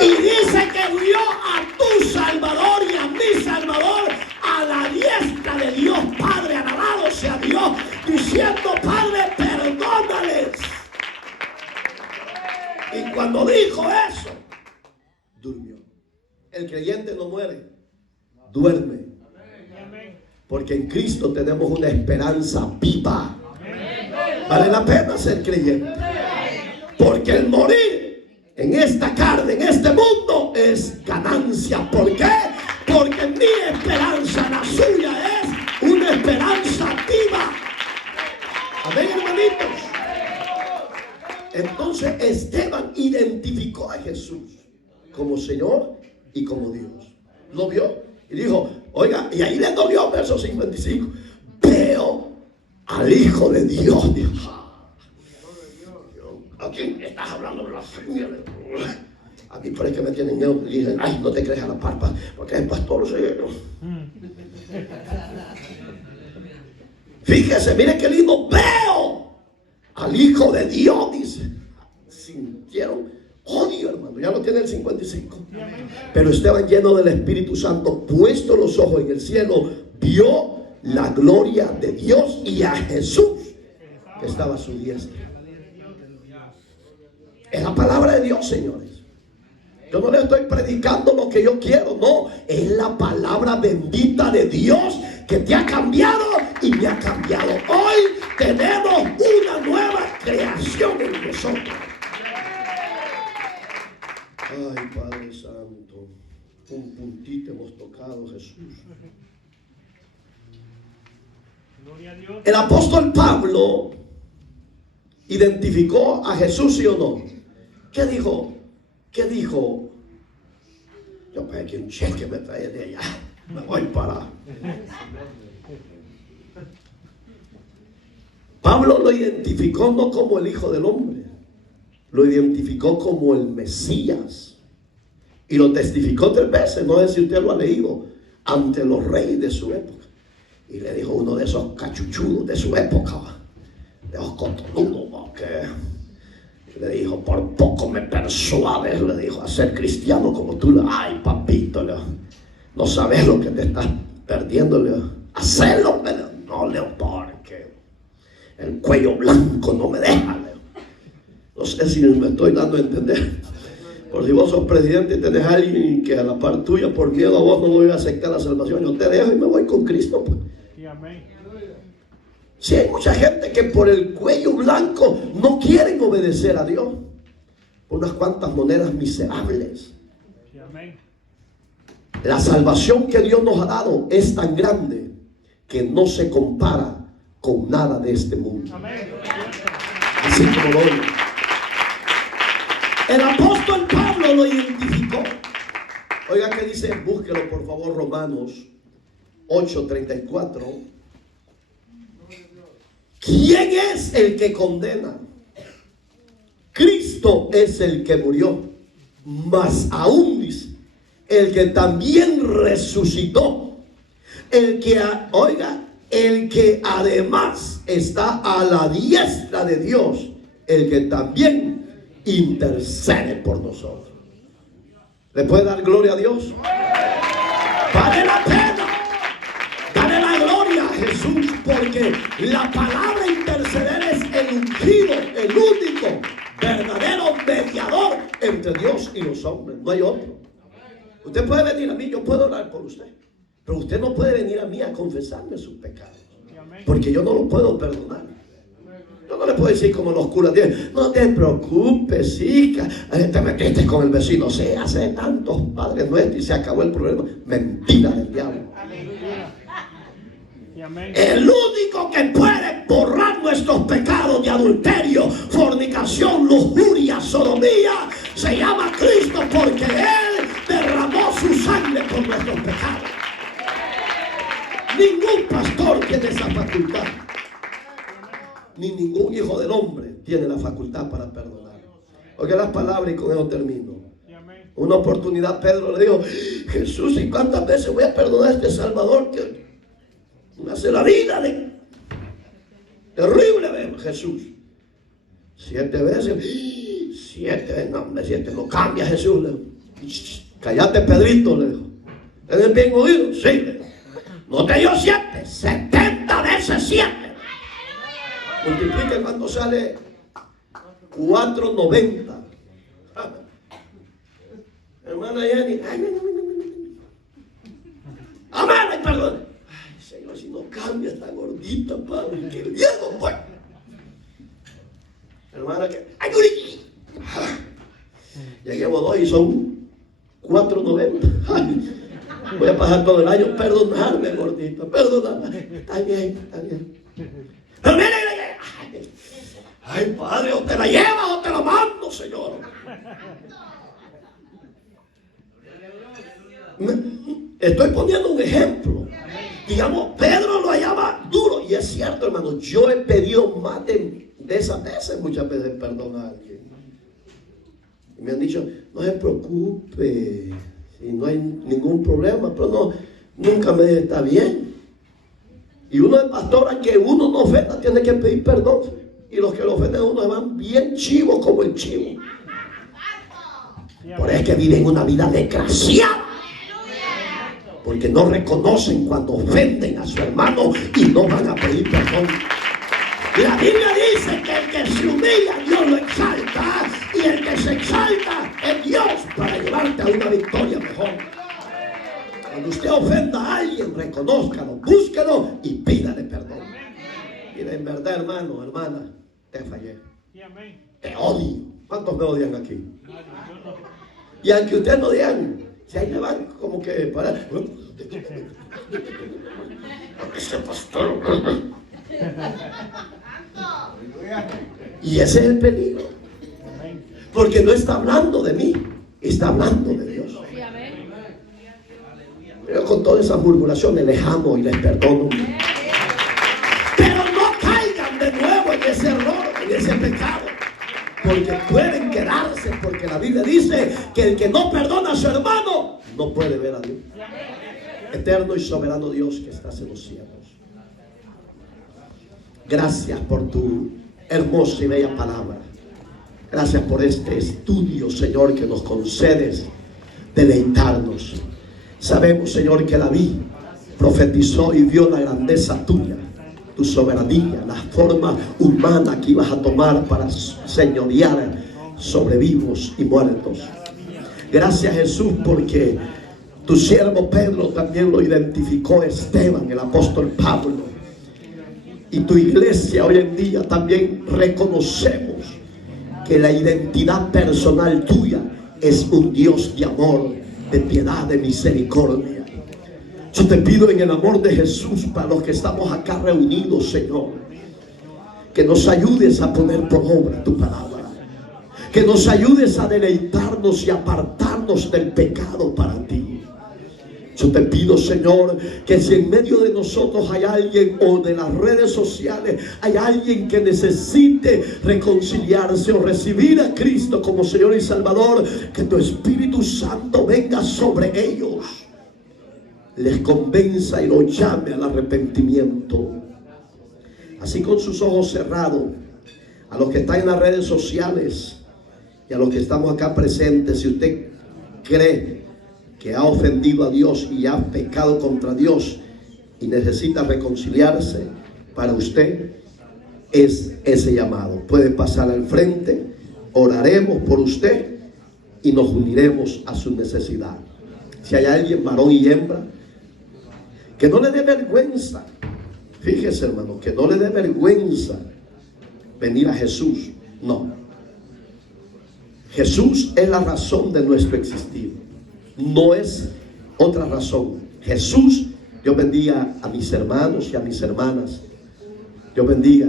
Y dice que vio a tu Salvador y a mi Salvador a la diestra de Dios Padre. Alabado sea Dios, diciendo: Padre, perdónales. Y cuando dijo eso, durmió. El creyente no muere, duerme. Porque en Cristo tenemos una esperanza viva. Vale la pena ser creyente. Porque el morir en esta carne, en este mundo, es ganancia. ¿Por qué? Porque mi esperanza, la suya, es una esperanza viva. Amén, hermanitos. Entonces Esteban identificó a Jesús como Señor y como Dios. Lo vio y dijo: oiga, y ahí le dolió, verso 55. Veo al Hijo de Dios. Dijo: ¿a quién estás hablando blasfemia? A mí parece que me tienen miedo. Y dicen: ay, no te crees a la parpa, porque el pastor se... Fíjese, mire qué lindo. Veo al Hijo de Dios, dice. Sintieron odio, hermano. Ya lo tiene el 55. Pero Esteban, lleno del Espíritu Santo, puesto los ojos en el cielo, vio la gloria de Dios y a Jesús que estaba a su diestra. Es la palabra de Dios, señores. Yo no le estoy predicando lo que yo quiero, no. Es la palabra bendita de Dios que te ha cambiado y me ha cambiado. Hoy tenemos una nueva creación en nosotros. Ay, Padre Santo, un puntito hemos tocado, Jesús. Gloria a Dios. El apóstol Pablo identificó a Jesús, ¿sí o no? ¿Qué dijo? ¿Qué dijo? Yo pedí un cheque, me trae de allá. Me voy para. Pablo lo identificó no como el Hijo del Hombre, lo identificó como el Mesías. Y lo testificó 3 veces, no sé si usted lo ha leído, ante los reyes de su época. Y le dijo uno de esos cachuchudos de su época, de los cotonudos, que le dijo, por poco me persuades, le dijo, a ser cristiano como tú. Ay, papito, no sabes lo que te estás perdiendo. Hacerlo, pero no, porque el cuello blanco no me deja. No sé si me estoy dando a entender. Por si vos sos presidente y tenés a alguien que a la par tuya, por miedo a vos, no voy a aceptar la salvación, yo te dejo y me voy con Cristo, pues. Sí, amén. Si hay mucha gente que por el cuello blanco no quieren obedecer a Dios, por unas cuantas monedas miserables. Sí, amén. La salvación que Dios nos ha dado es tan grande que no se compara con nada de este mundo. Amén. Así como lo oye. El apóstol Pablo lo identificó. Oiga que dice, búsquelo por favor, Romanos 8:34. ¿Quién es el que condena? Cristo es el que murió, mas aún dice, el que también resucitó, el que, oiga, el que además está a la diestra de Dios, el que también intercede por nosotros. ¿Le puede dar gloria a Dios? Vale la pena. Dale la gloria a Jesús, porque la palabra interceder es el ungido, el único verdadero mediador entre Dios y los hombres. No hay otro. Usted puede venir a mí, yo puedo orar por usted, pero usted no puede venir a mí a confesarme sus pecados, porque yo no lo puedo perdonar. Yo no le puedo decir como los curas dicen, no te preocupes, hija, te metiste con el vecino, se hace tantos padres nuestros y se acabó el problema. Mentira del diablo. El único que puede borrar nuestros pecados de adulterio, fornicación, lujuria, sodomía, se llama Cristo, porque Él derramó su sangre por nuestros pecados. Ningún pastor tiene esa facultad, ni ningún hijo del hombre tiene la facultad para perdonar. Oiga las palabras y con eso termino. Una oportunidad Pedro le dijo, Jesús, ¿y cuántas veces voy a perdonar a este Salvador que me hace la vida terrible? Jesús, 7 veces. 7, no, hombre, 7 no cambia, Jesús. Le dijo, cállate, Pedrito, le dijo. ¿Tienes bien oído? Sí, le dijo. No te dio 7, 70 veces 7. Multiplica cuando sale 490. Hermana Jenny, amén, ay, perdón. Ay, Señor, si no cambia, está gordita, Padre, que viejo, pues. Hermana, que ay, lleguemos 2 y son 490. Ay, voy a pasar todo el año, perdonarme, gordita, perdonarme. Está bien, está bien. Pero mire, ay, Padre, o te la llevas o te la mando, Señor. Estoy poniendo un ejemplo. Digamos, Pedro lo hallaba duro. Y es cierto, hermano, yo he pedido más de esas veces, muchas veces, perdón a alguien. Y me han dicho, no se preocupe, si no hay ningún problema, pero no, nunca me dice, está bien. Y uno de pastor, a que uno no ofenda, tiene que pedir perdón. Y los que lo ofenden a uno se van bien chivos como el chivo. Por eso es que viven una vida desgraciada. Porque no reconocen cuando ofenden a su hermano y no van a pedir perdón. La Biblia dice que el que se humilla, Dios lo exalta, y el que se exalta es Dios para llevarte a una victoria mejor. Cuando usted ofenda a alguien, reconózcalo, búsquelo y pídale perdón. Mira, en verdad, hermano, hermana, te fallé. Sí, amén. Te odio. ¿Cuántos me odian aquí? Nadie, yo no. Y aunque ustedes no digan, si ahí le van como que para... Ese pastor. Y ese es el peligro. Amén. Porque no está hablando de mí, está hablando de Dios. Sí, amén. Pero con todas esas murmuraciones les amo y les perdono. Pero no caigan de nuevo en ese error, en ese pecado. Porque pueden quedarse, porque la Biblia dice que el que no perdona a su hermano no puede ver a Dios. Eterno y soberano Dios que estás en los cielos. Gracias por tu hermosa y bella palabra. Gracias por este estudio, Señor, que nos concedes deleitarnos. Sabemos, Señor, que David profetizó y vio la grandeza tuya, tu soberanía, la forma humana que ibas a tomar para señorear sobre vivos y muertos. Gracias, Jesús, porque tu siervo Pedro también lo identificó, Esteban, el apóstol Pablo. Y tu iglesia hoy en día también reconocemos que la identidad personal tuya es un Dios de amor, de piedad, de misericordia. Yo te pido en el amor de Jesús, para los que estamos acá reunidos, Señor, que nos ayudes a poner por obra tu palabra, que nos ayudes a deleitarnos y apartarnos del pecado para ti. Yo te pido, Señor, que si en medio de nosotros hay alguien, o de las redes sociales hay alguien que necesite reconciliarse o recibir a Cristo como Señor y Salvador, que tu Espíritu Santo venga sobre ellos, les convenza y los llame al arrepentimiento. Así, con sus ojos cerrados, a los que están en las redes sociales y a los que estamos acá presentes, si usted cree que ha ofendido a Dios y ha pecado contra Dios y necesita reconciliarse, para usted es ese llamado. Puede pasar al frente, oraremos por usted y nos uniremos a su necesidad. Si hay alguien, varón y hembra, que no le dé vergüenza, fíjese, hermano, que no le dé vergüenza venir a Jesús. No, Jesús es la razón de nuestro existir. No es otra razón. Jesús, Dios bendiga a mis hermanos y a mis hermanas. Dios bendiga.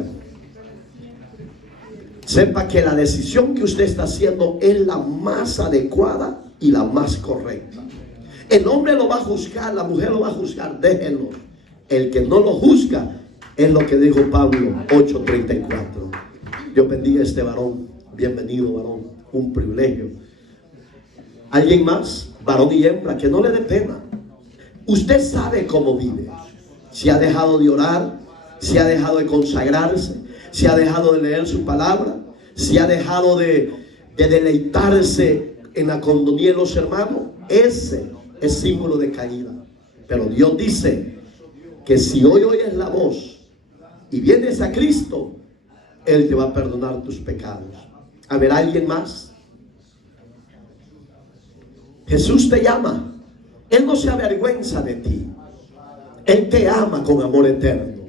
Sepa que la decisión que usted está haciendo es la más adecuada y la más correcta. El hombre lo va a juzgar, la mujer lo va a juzgar, déjenlo. El que no lo juzga es lo que dijo Pablo 8:34. Dios bendiga a este varón. Bienvenido, varón. Un privilegio. ¿Alguien más? Varón y hembra, que no le dé pena. Usted sabe cómo vive. Si ha dejado de orar, si ha dejado de consagrarse, si ha dejado de leer su palabra, si ha dejado de deleitarse en la condonía de los hermanos. Ese es símbolo de caída. Pero Dios dice que si hoy oyes la voz y vienes a Cristo, Él te va a perdonar tus pecados. A ver, ¿alguien más? Jesús te llama. Él no se avergüenza de ti. Él te ama con amor eterno.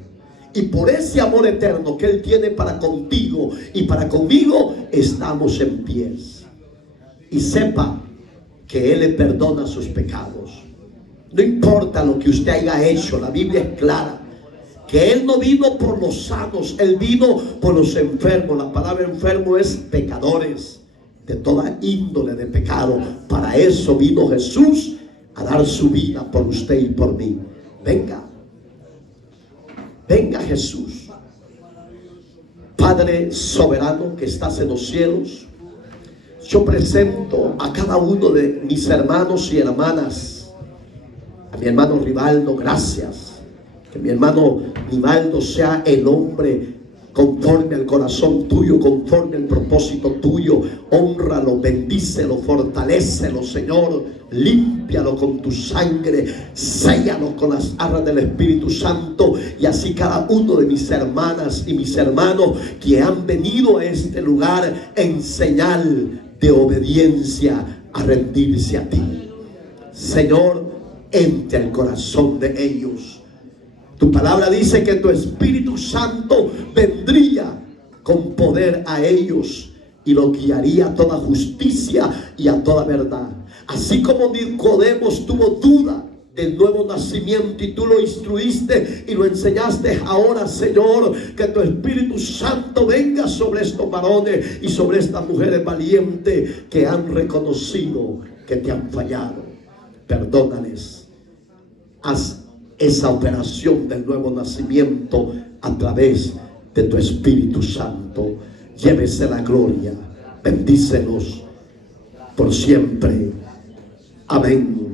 Y por ese amor eterno que Él tiene para contigo y para conmigo, estamos en pies. Y sepa que Él le perdona sus pecados. No importa lo que usted haya hecho, la Biblia es clara. Que Él no vino por los sanos, Él vino por los enfermos. La palabra enfermo es pecadores, de toda índole de pecado. Para eso vino Jesús, a dar su vida por usted y por mí. Venga, venga Jesús. Padre soberano que estás en los cielos, yo presento a cada uno de mis hermanos y hermanas. A mi hermano Rivaldo, gracias. Que mi hermano Rivaldo sea el hombre conforme al corazón tuyo, conforme al propósito tuyo. Hónralo, bendícelo, fortalécelo, Señor. Límpialo con tu sangre, séllalo con las arras del Espíritu Santo. Y así cada uno de mis hermanas y mis hermanos que han venido a este lugar en señal de obediencia a rendirse a ti, Señor, entre al corazón de ellos. Tu palabra dice que tu Espíritu Santo vendría con poder a ellos y los guiaría a toda justicia y a toda verdad. Así como Nicodemos tuvo duda del nuevo nacimiento y tú lo instruiste y lo enseñaste, ahora, Señor, que tu Espíritu Santo venga sobre estos varones y sobre estas mujeres valientes que han reconocido que te han fallado. Perdónales. Haz esa operación del nuevo nacimiento a través de tu Espíritu Santo. Llévese la gloria. Bendícelos por siempre. Amén.